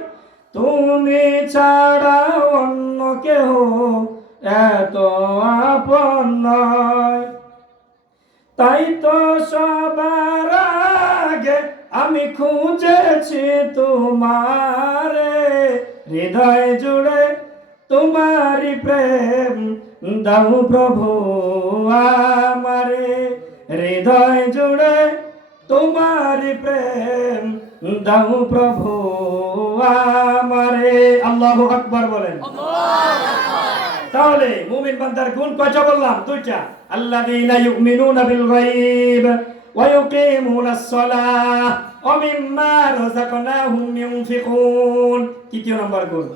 তুমি ছাড়া অন্য কেহ এত আপন নয়। তাই তো সবার আগে আমি খুঁজেছি তোমারে, হৃদয় জুড়ে তোমারি প্রেম দাও প্রভু আমারে, হৃদয় জুড়ে তোমারি প্রেম দাও প্রভু আমারে। আল্লাহু আকবার বলেন। তাহলে মুমিন বান্দার গুণ কয়টা বললাম? দুইটা। আল্লাযীনা ইউমিনুনা বিল গায়ব ওয়া ইউকিমুনাস সালাহ ওয়া মিম্মা রাযাকনাহুম ইউনফিকুন। তৃতীয় নম্বর গুণ,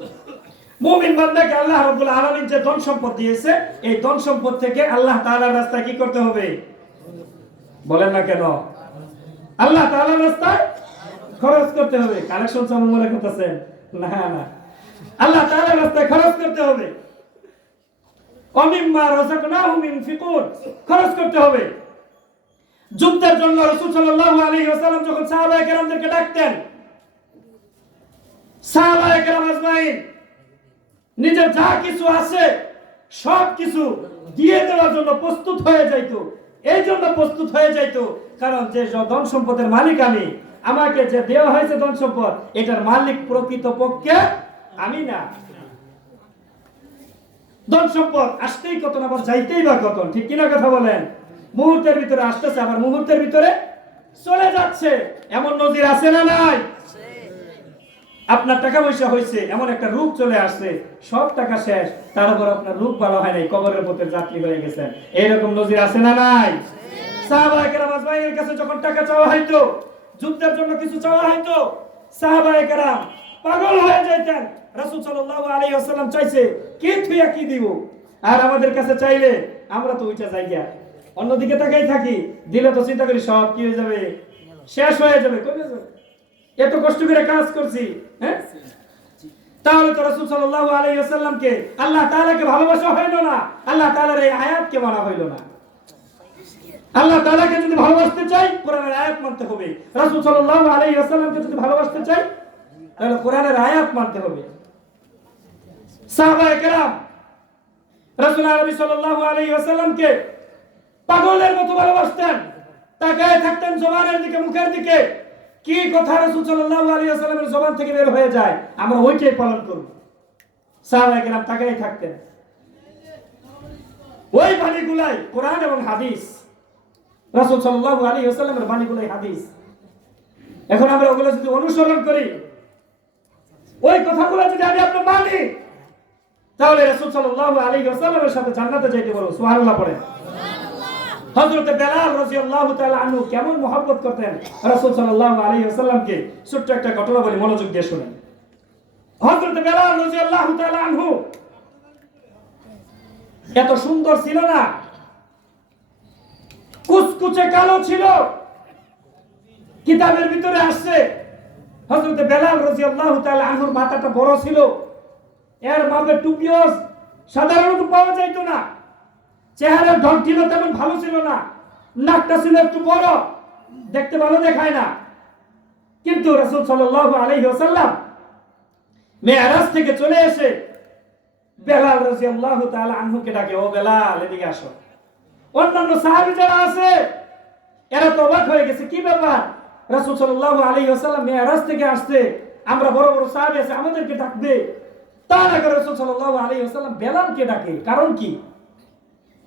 মুমিন বান্দাকে আল্লাহ রাব্বুল আলামিন যে ধন সম্পদ দিয়েছে, এই ধন সম্পদ থেকে আল্লাহ তাআলার রাস্তায় কি করতে হবে? বলেন না কেন? আল্লাহ তাআলার রাস্তায় খরচ করতে হবে। কালেকশন সব মনে করতেছেন? না না, আল্লাহ তাআলার রাস্তায় খরচ করতে হবে। অমিম্মা রাযাকনাহুম ইউনফিকুন, খরচ করতে হবে। যুদ্ধের জন্য রাসূল সাল্লাল্লাহু আলাইহি ওয়াসাল্লাম যখন সাহাবায়ে কেরামদেরকে ডাকতেন, সাহাবায়ে কেরাম আজমাইন নিজের যা কিছু আছে সব কিছু দিয়ে দেওয়ার জন্য প্রস্তুত হয়ে যাইতো। এই জন্য প্রস্তুত হয়ে যাইতো কারণ যে ধন সম্পদের মালিক আমি, আমাকে যে দেওয়া হয়েছে ধন সম্পদ, এটার মালিক প্রকৃতপক্ষে আমি না। ধন সম্পদ আসতেই কত না, আবার যাইতেই বা কত, ঠিক কিনা কথা বলেন? মুহূর্তের ভিতরে আসতেছে, আবার মুহূর্তের ভিতরে চলে যাচ্ছে। এমন নজির আছে না নাই? আপনার টাকা পয়সা হয়েছে, এমন একটা রূপ চলে আসছে, সব টাকা শেষ, তার উপর আপনার রূপ ভালো হয় নাই, কবরের পথের যাত্রী হয়ে গেছেন। এইরকম নজির আছে না নাই? সাহাবায়ে কেরাম আজমাইনের কাছে যখন টাকা চাওয়া হইতো, যুদ্ধের জন্য কিছু চাওয়া হইতো, সাহাবায়ে কেরাম পাগল হয়ে যাইতেন। রাসূল সাল্লাল্লাহু আলাইহি ওয়াসাল্লাম চাইছে কি থুইয়া কি দিব, আর আমাদের কাছে চাইলে আমরা তো ওইটা যাই গিয়া অন্যদিকে তাকাই থাকি, দিলে তো চিন্তা করি সব কি হয়ে যাবে, শেষ হয়ে যাবে, কই যাবে, এত কষ্ট করে কাজ করছি। হ্যাঁ, তাহলে তো রাসূল সাল্লাল্লাহু আলাইহি ওয়াসাল্লামকে আল্লাহ তাআলাকে ভালোবাসা হইল না, আল্লাহ তাআলার এই আয়াতকে মানা হইল না। আল্লাহ তাআলাকে যদি ভালোবাসতে চাই কোরআনের আয়াত মানতে হবে, রাসূল সাল্লাল্লাহু আলাইহি ওয়াসাল্লামকে যদি ভালোবাসতে চাই তাহলে কোরআনের আয়াত মানতে হবে। সাহাবায়ে কেরাম রাসূল আরবি সাল্লাল্লাহু আলাইহি ওয়াসাল্লামকে পাগলের মতো ভালোবাসতেন, তাকায় থাকতেন জবানের দিকে, মুখের দিকে, কি কথা রাসূল সাল্লাল্লাহু আলাইহি ওয়াসাল্লামের জবান থেকে বের হয়ে যায় আমরা ওইটাই পালন করব। সাহাবায়ে কেরাম তাকায় থাকতেন, ওই বাণীগুলাই কোরআন এবং হাদিস, রাসূল সাল্লাল্লাহু আলাইহি ওয়াসাল্লামের বাণীগুলাই হাদিস। এখন আমরা ওগুলো যদি অনুসরণ করি, ওই কথাগুলো যদি আমি আপনি মানি, তাহলে রাসূল সাল্লাল্লাহু আলাইহি ওয়াসাল্লামের সাথে জান্নাতে যাইতে পারবো। সুবহানাল্লাহ পড়েন। হযরত বেলাল রাদিয়াল্লাহু তাআলা আনহু কেমন মহব্বত করতেন রাসূল সাল্লাল্লাহু আলাইহি ওয়াসাল্লামকে, ছোট্ট একটা ঘটনা বলি, মনোযোগ দিয়ে শুনেন। হযরত বেলাল রাদিয়াল্লাহু তাআলা আনহু এত সুন্দর ছিল না, কুচকুচে কালো ছিল। কিতাবের ভিতরে আসছে হযরত বেলাল রাদিয়াল্লাহু তাআলা আনহুর মাথাটা বড় ছিল, এর মাথায় টুপিও সাধারণত পাওয়া যাইতো না, চেহারার ঢংটিও তেমন ভালো ছিল না, নাকটা ছিল একটু বড়, দেখতে ভালো দেখায় না। কিন্তু রাসূল সাল্লাল্লাহু আলাইহি ওয়াসাল্লাম মেরাজ থেকে চলে এসে বেলাল রাদিয়াল্লাহু তাআলা আনহুকে ডাকে, ও বেলাল এদিকে আসো। অন্যান্য সাহাবী যারা আছে এরা তো অবাক হয়ে গেছে, কি ব্যাপার, রাসূল সাল্লাল্লাহু আলাইহি ওয়াসাল্লাম মেরাজ থেকে আসছে, আমরা বড় বড় সাহাবী আছে, আমাদেরকে ডাকবে, তা না করে রাসূল সাল্লাল্লাহু আলাইহি ওয়াসাল্লাম বেলালকে ডাকে, কারণ কি?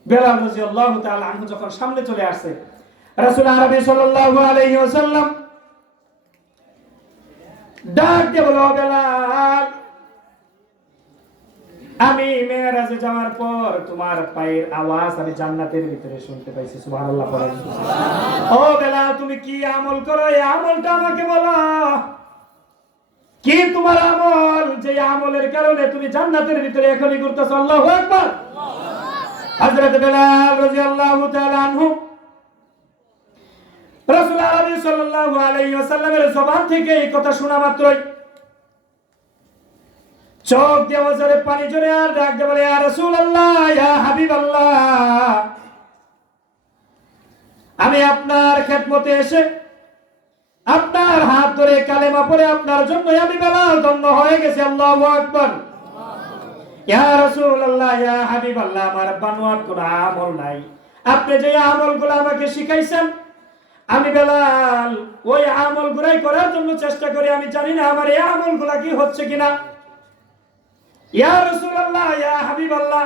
বেলাল রাদিয়াল্লাহু তাআলা আনহু যখন সামনে চলে আসে, রাসূল আরবি সাল্লাল্লাহু আলাইহি ওয়াসাল্লাম ডাক দিয়ে বলে, ও বেলাল, আমি মেরাজে যাওয়ার পর তোমার পায়ের আওয়াজ আমি জান্নাতের ভিতরে শুনতে পাইছি। সুবহানাল্লাহ পড়েন। ও বেলাল, তুমি কি আমল করো, এই আমলটা আমাকে বলো, কি তোমার আমল, যে আমলের কারণে তুমি জান্নাতের ভিতরে এখনই ঘুরতেছো? আল্লাহু আকবার। হযরত বেলাল রাদিয়াল্লাহু তাআলা আনহু রাসূল আরবি সাল্লাল্লাহু আলাইহি ওয়াসাল্লামের জবান থেকে এই কথা শোনা মাত্রই চোখ দিয়ে ওজরে পানি ঝরে আর ডাক দিয়ে বলে, ইয়া রাসূলুল্লাহ, ইয়া হাবিবাল্লাহ, আমি আপনার খেদমতে এসে আপনার হাত ধরে কালেমা পড়ে আপনার জন্য আমি বেলাল ধন্য হয়ে গেছি। আল্লাহু আকবার। ইয়া রাসূলুল্লাহ, ইয়া হাবিবাল্লাহ, আমার বানোয়াট কোনো আমল নাই, আপনি যে আমলগুলো আমাকে শিখাইছেন আমি বেলাল ওই আমলগুলাই করার জন্য চেষ্টা করি, আমি জানি না আমার এই আমলগুলা কি হচ্ছে কিনা। ইয়া রাসূলুল্লাহ, ইয়া হাবিবাল্লাহ,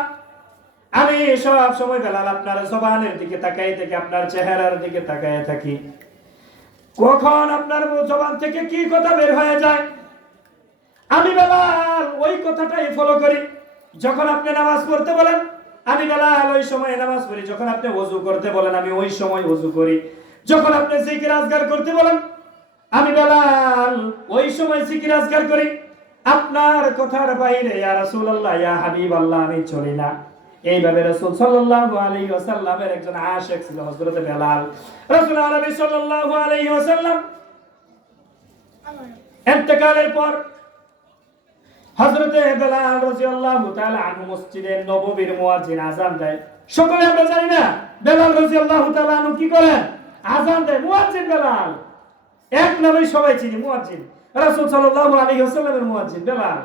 আমি সব সময় বেলাল আপনার জবানের দিকে তাকাই থাকি, আপনার চেহারার দিকে তাকাই থাকি, কখন আপনার জবান থেকে কি কথা বের হয়ে যায় আমি বেলাল ওই কথাটাই ফলো করি। যখন আপনি নামাজ পড়তে বলেন আমি বেলাল ওই সময় নামাজ পড়ি, যখন আপনি ওযু করতে বলেন আমি ওই সময় ওযু করি, যখন আপনি জিকির আজকার করতে বলেন আমি বেলাল ওই সময় জিকির আজকার করি। আপনার কথার বাইরে ইয়া রাসূলুল্লাহ, ইয়া হাবিবাল্লাহ আমি চলি না। এইভাবে রাসূল সাল্লাল্লাহু আলাইহি ওয়াসাল্লামের একজন আশিক ছিল হযরত বেলাল। রাসূল আরবি সাল্লাল্লাহু আলাইহি ওয়াসাল্লাম ইন্তেকালের পর হযরত বেলাল রাদিয়াল্লাহু তাআলা আনহু মসজিদে নববীর মুয়াজ্জিন আযান দেয়। সকলে আমরা জানি না বেলাল রাদিয়াল্লাহু তাআলা আনহু কি করেন? আযান দেয়। মুয়াজ্জিন বেলাল, এক নামে সবাই চিনি মুয়াজ্জিন। রাসূল সাল্লাল্লাহু আলাইহি ওয়াসাল্লামের মুয়াজ্জিন বেলাল।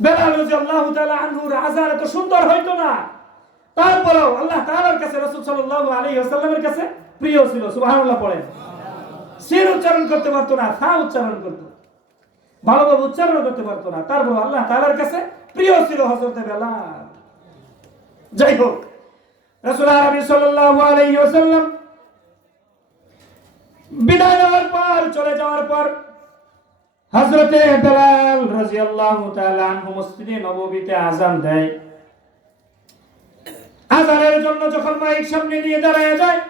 বেলাল রাদিয়াল্লাহু তাআলা আনহুর আযান এত সুন্দর হইতো না, তারপরেও আল্লাহ তাআলার কাছে রাসূল সাল্লাল্লাহু আলাইহি ওয়াসাল্লামের কাছে প্রিয় ছিল। সুবহানাল্লাহ পড়েন। সির উচ্চারণ করতে পারতো না, সা উচ্চারণ করতো, ভালোভাবে উচ্চারণ করতে পারতো না, তারপর আল্লাহ তাআলার কাছে প্রিয় ছিল হযরত বেলাল। যাই হোক, রাসূল আরবি সাল্লাল্লাহু আলাইহি ওয়াসাল্লাম বিদায় নেওয়ার পর, চলে যাওয়ার পর হযরতে বেলাল রাদিয়াল্লাহু তাআলা আনহু মসজিদে নববীতে আযান দেয়। আযানের জন্য যখন মাইক সামনে নিয়ে দাঁড়ায় যায়,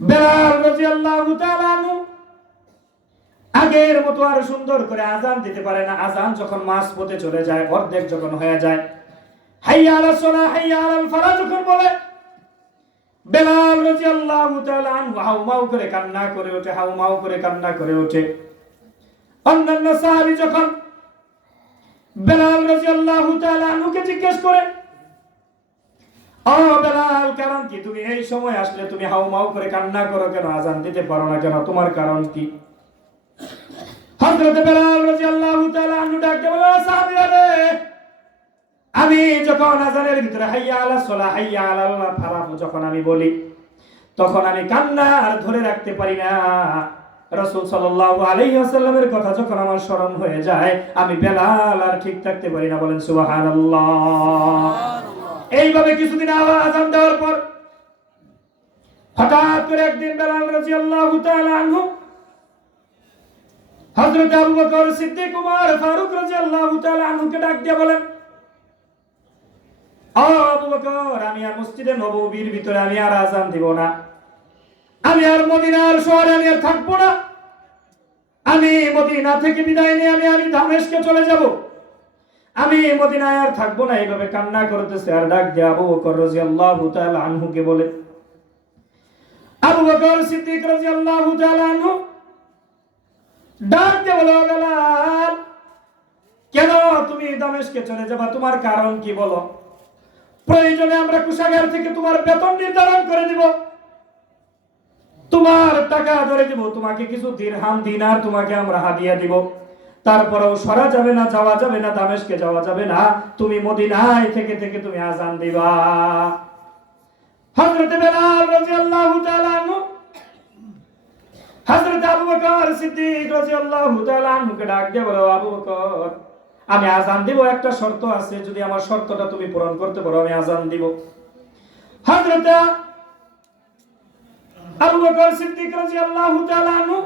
বেলাল রাদিয়াল্লাহু তাআলা আনহু আগের মতো আর সুন্দর করে আযান দিতে পারে না। আযান যখন মাঝপথে চলে যায়, অর্ধেক যখন হয়ে যায়, হাইয়া আলাস সালাহ হাইয়া আলাল ফালাহ যখন বলে, বেলাল রাদিয়াল্লাহু তাআলা আনহু হাউমাউ করে কান্না করে ওঠে, হাউমাউ করে কান্না করে ওঠে। অন্যান্য সাহাবী যখন বেলাল রাদিয়াল্লাহু তাআলা আনহুকে জিজ্ঞেস করে, ও বেলাল, কারণ কি? তুমি এই সময় আসলে তুমি হাউমাউ করে কান্না করো কেন? আযান দিতে পারো না কেন? তোমার কারণ কি? হযরত বেলাল রাদিয়াল্লাহু তাআলা আনহু ডাকতে বলে, সাহাবীরা রে, আমি যখন আযানের ভিতরে হাইয়া আলাস সালাহ হাইয়া আলাল ফালাহ যখন আমি বলি, তখন আমি কান্না আর ধরে রাখতে পারি না। রাসূল সাল্লাল্লাহু আলাইহি ওয়াসাল্লামের কথা যখন আমার স্মরণ হয়ে যায়, আমি বেলাল আর ঠিক থাকতে পারি না। বলেন সুবহানাল্লাহ। এইভাবে কিছুদিন আযান দেওয়ার পর হঠাৎ করে একদিন বেলাল রাদিয়াল্লাহু তাআলা আনহু হযরত আবু বকর সিদ্দিক, উমর ফারুক রাদিয়াল্লাহু তাআলা আনহুকে ডাক দিয়ে বলেন, ও আবু বকর, আমি আর মসজিদে নববীর ভিতরে আমি আর আযান দিব না, আমি আর মদিনার শহরে আমি আর থাকবো না, আমি মদিনা থেকে বিদায় নিয়ে আমি দামেস্কে চলে যাব, আমি মদিনায় আর থাকবো না। এইভাবে কান্না করতেছে আর ডাক দিয়ে আবু বকর রাদিয়াল্লাহু তাআলা আনহুকে বলে, আবু বকর সিদ্দিক রাদিয়াল্লাহু তাআলা আনহু ডাক দিয়ে বলে, বেলাল, কেন তুমি দামেস্কে চলে যাবা? তোমার কারণ কি বলো? প্রয়োজনে আমরা কোষাগার থেকে তোমার বেতন নির্ধারণ করে দিব, তোমার টাকা ধরে দিব, তোমাকে কিছু দিরহাম দিনার তোমাকে আমরা হাদিয়া দিব, তারপরেও সরা যাবে না, যাওয়া যাবে না, দামেস্কে যাওয়া যাবে না, তুমি মদিনায় থেকে থেকে তুমি আযান দিবা। হযরত বেলাল রাদিয়াল্লাহু তাআলা আনহু হযরত আবু বকর সিদ্দিক রাদিয়াল্লাহু তাআলা আনহুকে ডাক দিয়ে বলে, আবু বকর, আমি আযান দিব, একটা শর্ত আছে, যদি আমার শর্তটা তুমি পূরণ করতে পারো আমি আযান দিব। হযরত আবু বকর সিদ্দিক রাদিয়াল্লাহু তাআলা আনহু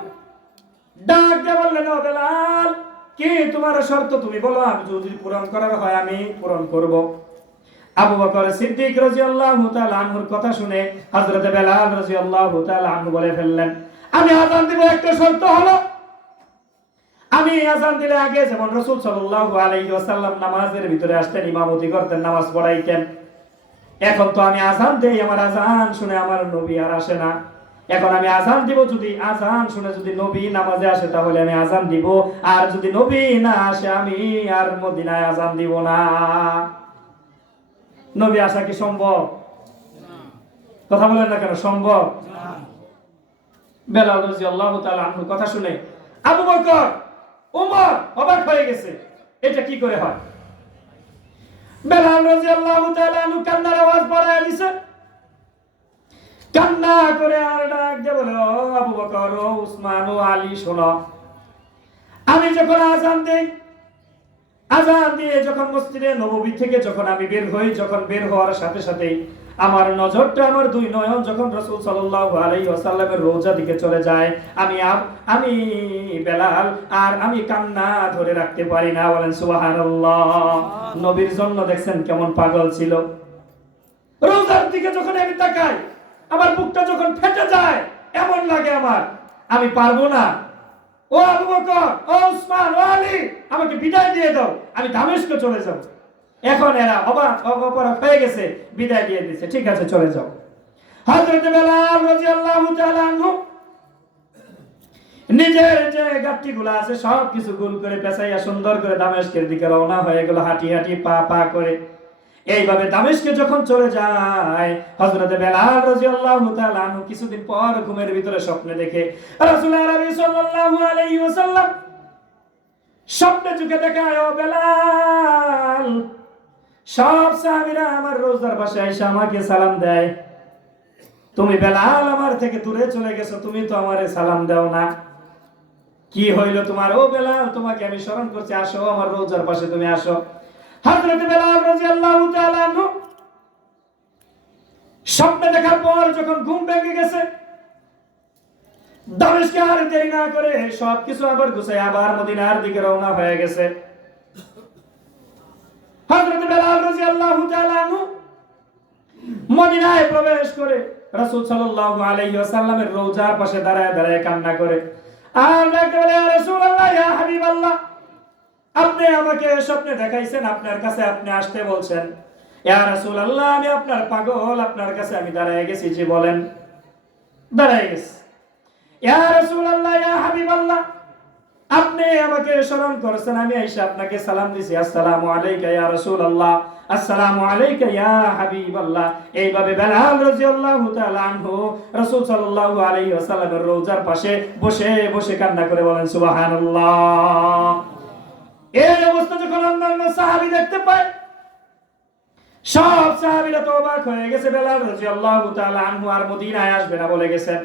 ডাক দিয়ে বললেন, ও বেলাল, কি তোমার শর্ত? তুমি বলো, আমি যদি পূরণ করার হয় আমি পূরণ করব। আবু বকর সিদ্দিক রাদিয়াল্লাহু তাআলা আনহুর কথা শুনে হযরত বেলাল রাদিয়াল্লাহু তাআলা আনহু বলে ফেললেন, আমি আযান দিব, একটা শর্ত হলো, আমি আযান দিলে আগে যেমন রাসূল সাল্লাল্লাহু আলাইহি ওয়াসাল্লাম নামাজের ভিতরে আসতেন, ইমামতি করতেন, নামাজ পড়াইতেন, এখন তো আমি আযান দেই, আমার আযান শুনে আমার নবী আর আসে না, এখন আমি আযান দিব, যদি আযান শুনে যদি নবী নামাজে আসে তাহলে আমি আযান দিব, আর যদি নবী না আসে আমি আর মদিনায় আযান দিব না। নবী আসা কি সম্ভব? কথা বলেন না কেন, সম্ভব? বেলাল রাদিয়াল্লাহু তাআলা আনহুর কথা শুনে আবু বকর, ওমর অবাক হয়ে গেছে, এটা কি করে হয়? বেলাল রাদিয়াল্লাহু তাআলা আনহু কান্নার আওয়াজ বাড়ায় দিছে, কান্না করে আর ডাক দিয়ে বলে, ও আবু বকর, ও উসমান, ও আলী, শোনো, আমি যখন আযান দেই, আযান দিয়ে যখন মসজিদে নববী থেকে যখন আমি বের হই, যখন বের হওয়ার সাথে সাথেই আমার নজরটা, আমার দুই নয়ন যখন রাসূল সাল্লাল্লাহু আলাইহি ওয়াসাল্লামের রওজা দিকে চলে যায়, আমি বেলাল আর আমি কান্না ধরে রাখতে পারি না। বলেন সুবহানাল্লাহ। নবীর জন্য দেখছেন কেমন পাগল ছিল। রওজার দিকে যখন আমি তাকাই, আমার বুকটা যখন ফেটে যায়, এমন লাগে আমার, আমি পারবো না, ও আবু বকর, ও উসমান, ও আলী, আমাকে বিদায় দিয়ে দাও, আমি দামেস্কে চলে যাব। এখন এরা অবাক হয়ে গেছে, বিদায় দিয়ে দিয়েছে, ঠিক আছে চলে যাও। হযরত বেলাল রাদিয়াল্লাহু তাআলা আনহু নিজের যে গাঁটটিগুলো আছে সব কিছু গোল করে পেঁচাইয়া সুন্দর করে দামেস্কের দিকে রওনা হয়ে গেল, হাঁটি হাঁটি পা পা করে। এইভাবে দামেস্কে যখন চলে যায়, হযরত বেলাল রাদিয়াল্লাহু তাআলা আনহু কিছুদিন পর ঘুমের ভিতরে স্বপ্নে দেখে রাসূল আরবি সাল্লাল্লাহু আলাইহি ওয়াসাল্লাম স্বপ্নে চোখে দেখায়, ও বেলাল, সব সাহাবীরা আমার রোজার পাশে এসে আমাকে সালাম দেয়, তুমি বেলাল আমার থেকে দূরে চলে গেছো, তুমি তো আমারে সালাম দাও না, কি হইল তোমার? ও বেলাল, তোমাকে আমি স্মরণ করছি, আসো আমার রোজার পাশে তুমি আসো। হযরত বেলাল রাদিয়াল্লাহু তাআলা আনহু স্বপ্নে দেখার পর যখন ঘুম ভেঙে গেছে, দামেস্কে আর দেরি না করে সবকিছু আবার গুছায় আবার মদিনার দিকে রওনা হয়ে গেছে। হযরত বেলাল রাদিয়াল্লাহু তাআলা আনহু মদিনায় প্রবেশ করে রাসূল সাল্লাল্লাহু আলাইহি ওয়াসাল্লামের রওজার পাশে দাঁড়ায় দাঁড়ায় কান্না করে আর ডাকতে বলে, ইয়া রাসূলুল্লাহ, ইয়া হাবিবাল্লাহ, আপনি আমাকে স্বপ্নে দেখাইছেন, আপনার কাছে আপনি আসতে বলছেন, ইয়া রাসূলুল্লাহ, আমি আপনার পাগল, আপনার কাছে আমি দাঁড়ায় গেছি, জি বলেন। দাঁড়ায় গেছি। ইয়া রাসূলুল্লাহ, ইয়া হাবিবাল্লাহ, আপনি আমাকে স্মরণ করেছেন, আমি এসে আপনাকে সালাম দিছি, আসসালামু আলাইকা ইয়া রাসূলুল্লাহ, আসসালামু আলাইকা ইয়া হাবিবাল্লাহ। এইভাবে বেলাল রাদিয়াল্লাহু তাআলা আনহু রাসূল সাল্লাল্লাহু আলাইহি ওয়াসাল্লামের রওজার পাশে বসে বসে কান্না করে বলেন সুবহানাল্লাহ। এই অবস্থা যখন অন্যান্য সাহাবী দেখতে পায়, সব সাহাবীরা তো অবাক হয়ে গেছে, বেলাল রাদিয়াল্লাহু তাআলা আনহু আর মদিনায় আসবে না বলে গেছেন,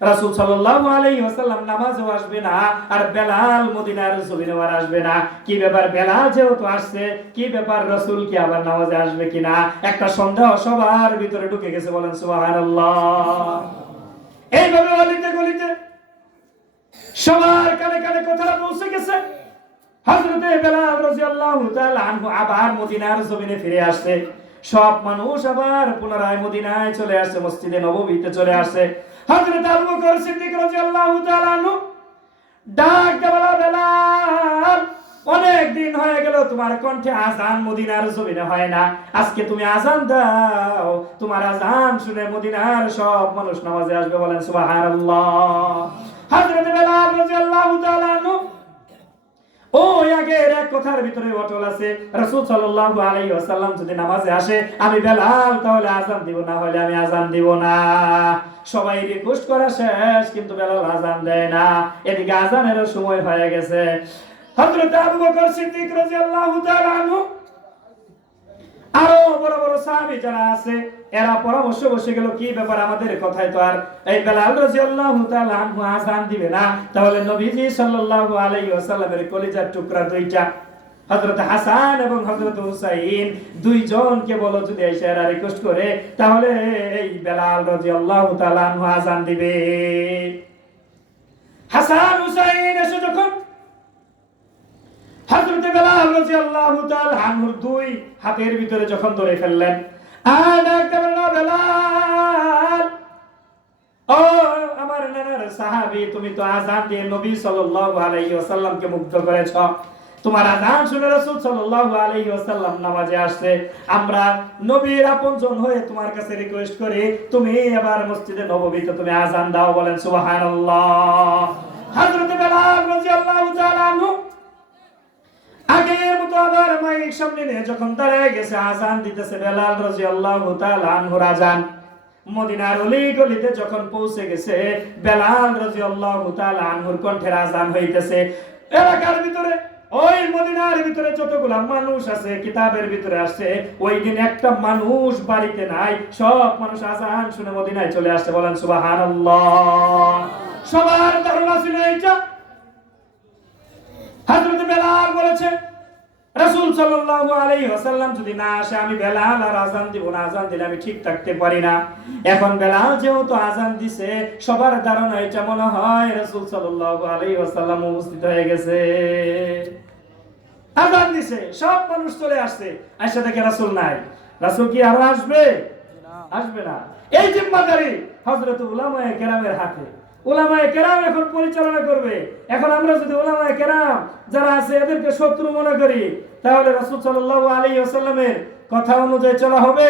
রাসূল সাল্লাল্লাহু আলাইহি ওয়াসাল্লাম নামাজেও আসবে না, আর বেলাল মদিনার জমিনেও আর আসবে না। কি ব্যাপার, বেলাল যেহেতু আসছে, কি ব্যাপার, রাসূল কি আবার নামাজে আসবে কিনা, একটা সন্দেহ সবার ভিতরে ঢুকে গেছে, বলেন সুবহানাল্লাহ। এইভাবে গলিতে গলিতে সবার কানে কানে কথাটা পৌঁছে গেছে। হযরতে বেলাল রাদিয়াল্লাহু তাআলা আনহু আবার মদিনার জমিনে ফিরে আসছে, সব মানুষ আবার পুনরায় মদিনায় চলে আসছে, মসজিদে নববীতে চলে আসছে। হযরত আবু বকর সিদ্দিক রাদিয়াল্লাহু তাআলা আনহু ডাক দিয়ে বলে, বেলাল, অনেক দিন হয়ে গেল তোমার কণ্ঠে আযান মদিনার জমিনে হয় না, আজকে তুমি আযান দাও, তোমার আযান শুনে মদিনার সব মানুষ নামাজে আসবে, বলেন সুবহানাল্লাহ। হযরত বেলাল রাদিয়াল্লাহু তাআলা আনহু ওই আগের এক কথার ভিতরে অটল আছে, রাসূল সাল্লাল্লাহু আলাইহি ওয়াসাল্লাম যদি নামাজে আসে, আমি বেলাল তাহলে আযান দিব, না হলে আমি আযান দিব না। সবাই রিকোয়েস্ট করা শেষ, কিন্তু বেলাল আযান দেয় না। এদিকে আযানের সময় হয়ে গেছে। হযরত আবু বকর সিদ্দিক রাদিয়াল্লাহু তাআলা আনহু আরো বড় বড় সাহাবী যারা আছে, এরা পরামর্শ বসে গেল, কি ব্যাপার, আমাদের কথায় তো আর এই বেলাল রাদিয়াল্লাহু তাআলা আনহু আযান দিবে না, তাহলে নবীজি সাল্লাল্লাহু আলাইহি ওয়াসাল্লামের কলিজার টুকরা দুইটা হযরত হাসান এবং হযরত হুসাইন, দুইজনকে বলো যদি এসে এরা রিকোয়েস্ট করে, তাহলে এই বেলাল রাদিয়াল্লাহু তাআলা আনহু আযান দিবে। হাসান হুসাইন এসে যখন হযরত বেলাল রাদিয়াল্লাহু তাআলা আনহুর দুই হাতের ভিতরে যখন ধরে ফেললেন, আর ডাকতে বলল, বেলাল, ও আমার নানার সাহাবী, তুমি তো আযান দিয়ে নবী সাল্লাল্লাহু আলাইহি ওয়াসাল্লামকে মুগ্ধ করেছ, তোমার আযান শুনে রাসূল সাল্লাল্লাহু আলাইহি ওয়াসাল্লাম নামাজে আসছে, আমরা নবীর আপনজন হয়ে তোমার কাছে রিকোয়েস্ট করি, তুমি এবার মসজিদে নববীতে তুমি আযান দাও, বলেন সুবহানাল্লাহ। হযরত বেলাল রাদিয়াল্লাহু তাআলা আনহু আগের মতো আবার মাইক সামনে নিয়ে যখন দাঁড়ায় গেছে, আযান দিতেছে বেলাল রাদিয়াল্লাহু তাআলা আনহুর আযান। মদিনার অলি গলিতে যখন পৌঁছে গেছে, বেলাল রাদিয়াল্লাহু তাআলা আনহুর কণ্ঠের আযান হইতেছে। এলাকার ভিতরে, ওই মদিনার ভিতরে যতগুলা মানুষ আছে, কিতাবের ভিতরে আসছে, ওই দিন একটা মানুষ বাড়িতে নাই, সব মানুষ আযান শুনে মদিনায় চলে আসছে, বলেন সুবহানাল্লাহ। সবার ধারণা ছিল এইটা। হযরত বেলাল বলেছে, রাসূল সাল্লাল্লাহু আলাইহি ওয়াসাল্লাম যদি না আসে, আমি বেলাল আর আযান দিব না, আযান দিলে আমি ঠিক থাকতে পারি না। এখন বেলাল যেহেতু আযান দিছে, সবার ধারণা এটা মনে হয় রাসূল সাল্লাল্লাহু আলাইহি ওয়াসাল্লাম উপস্থিত হয়ে গেছে। আযান দিছে, সব মানুষ চলে আসছে, আয়েশা দেখে রাসূল নাই। রাসূল কি আরো আসবে? আসবে না। এই জিম্মাদারি হযরত উলামায়ে কেরামের হাতে। উলামায়ে কেরাম এখন পরিচালনা করবে। এখন আমরা যদি উলামায়ে কেরাম যারা আছে এদেরকে শত্রু মনে করি, তাহলে রাসূল সাল্লাল্লাহু আলাইহি ওয়াসাল্লামের কথা অনুযায়ী চলা হবে?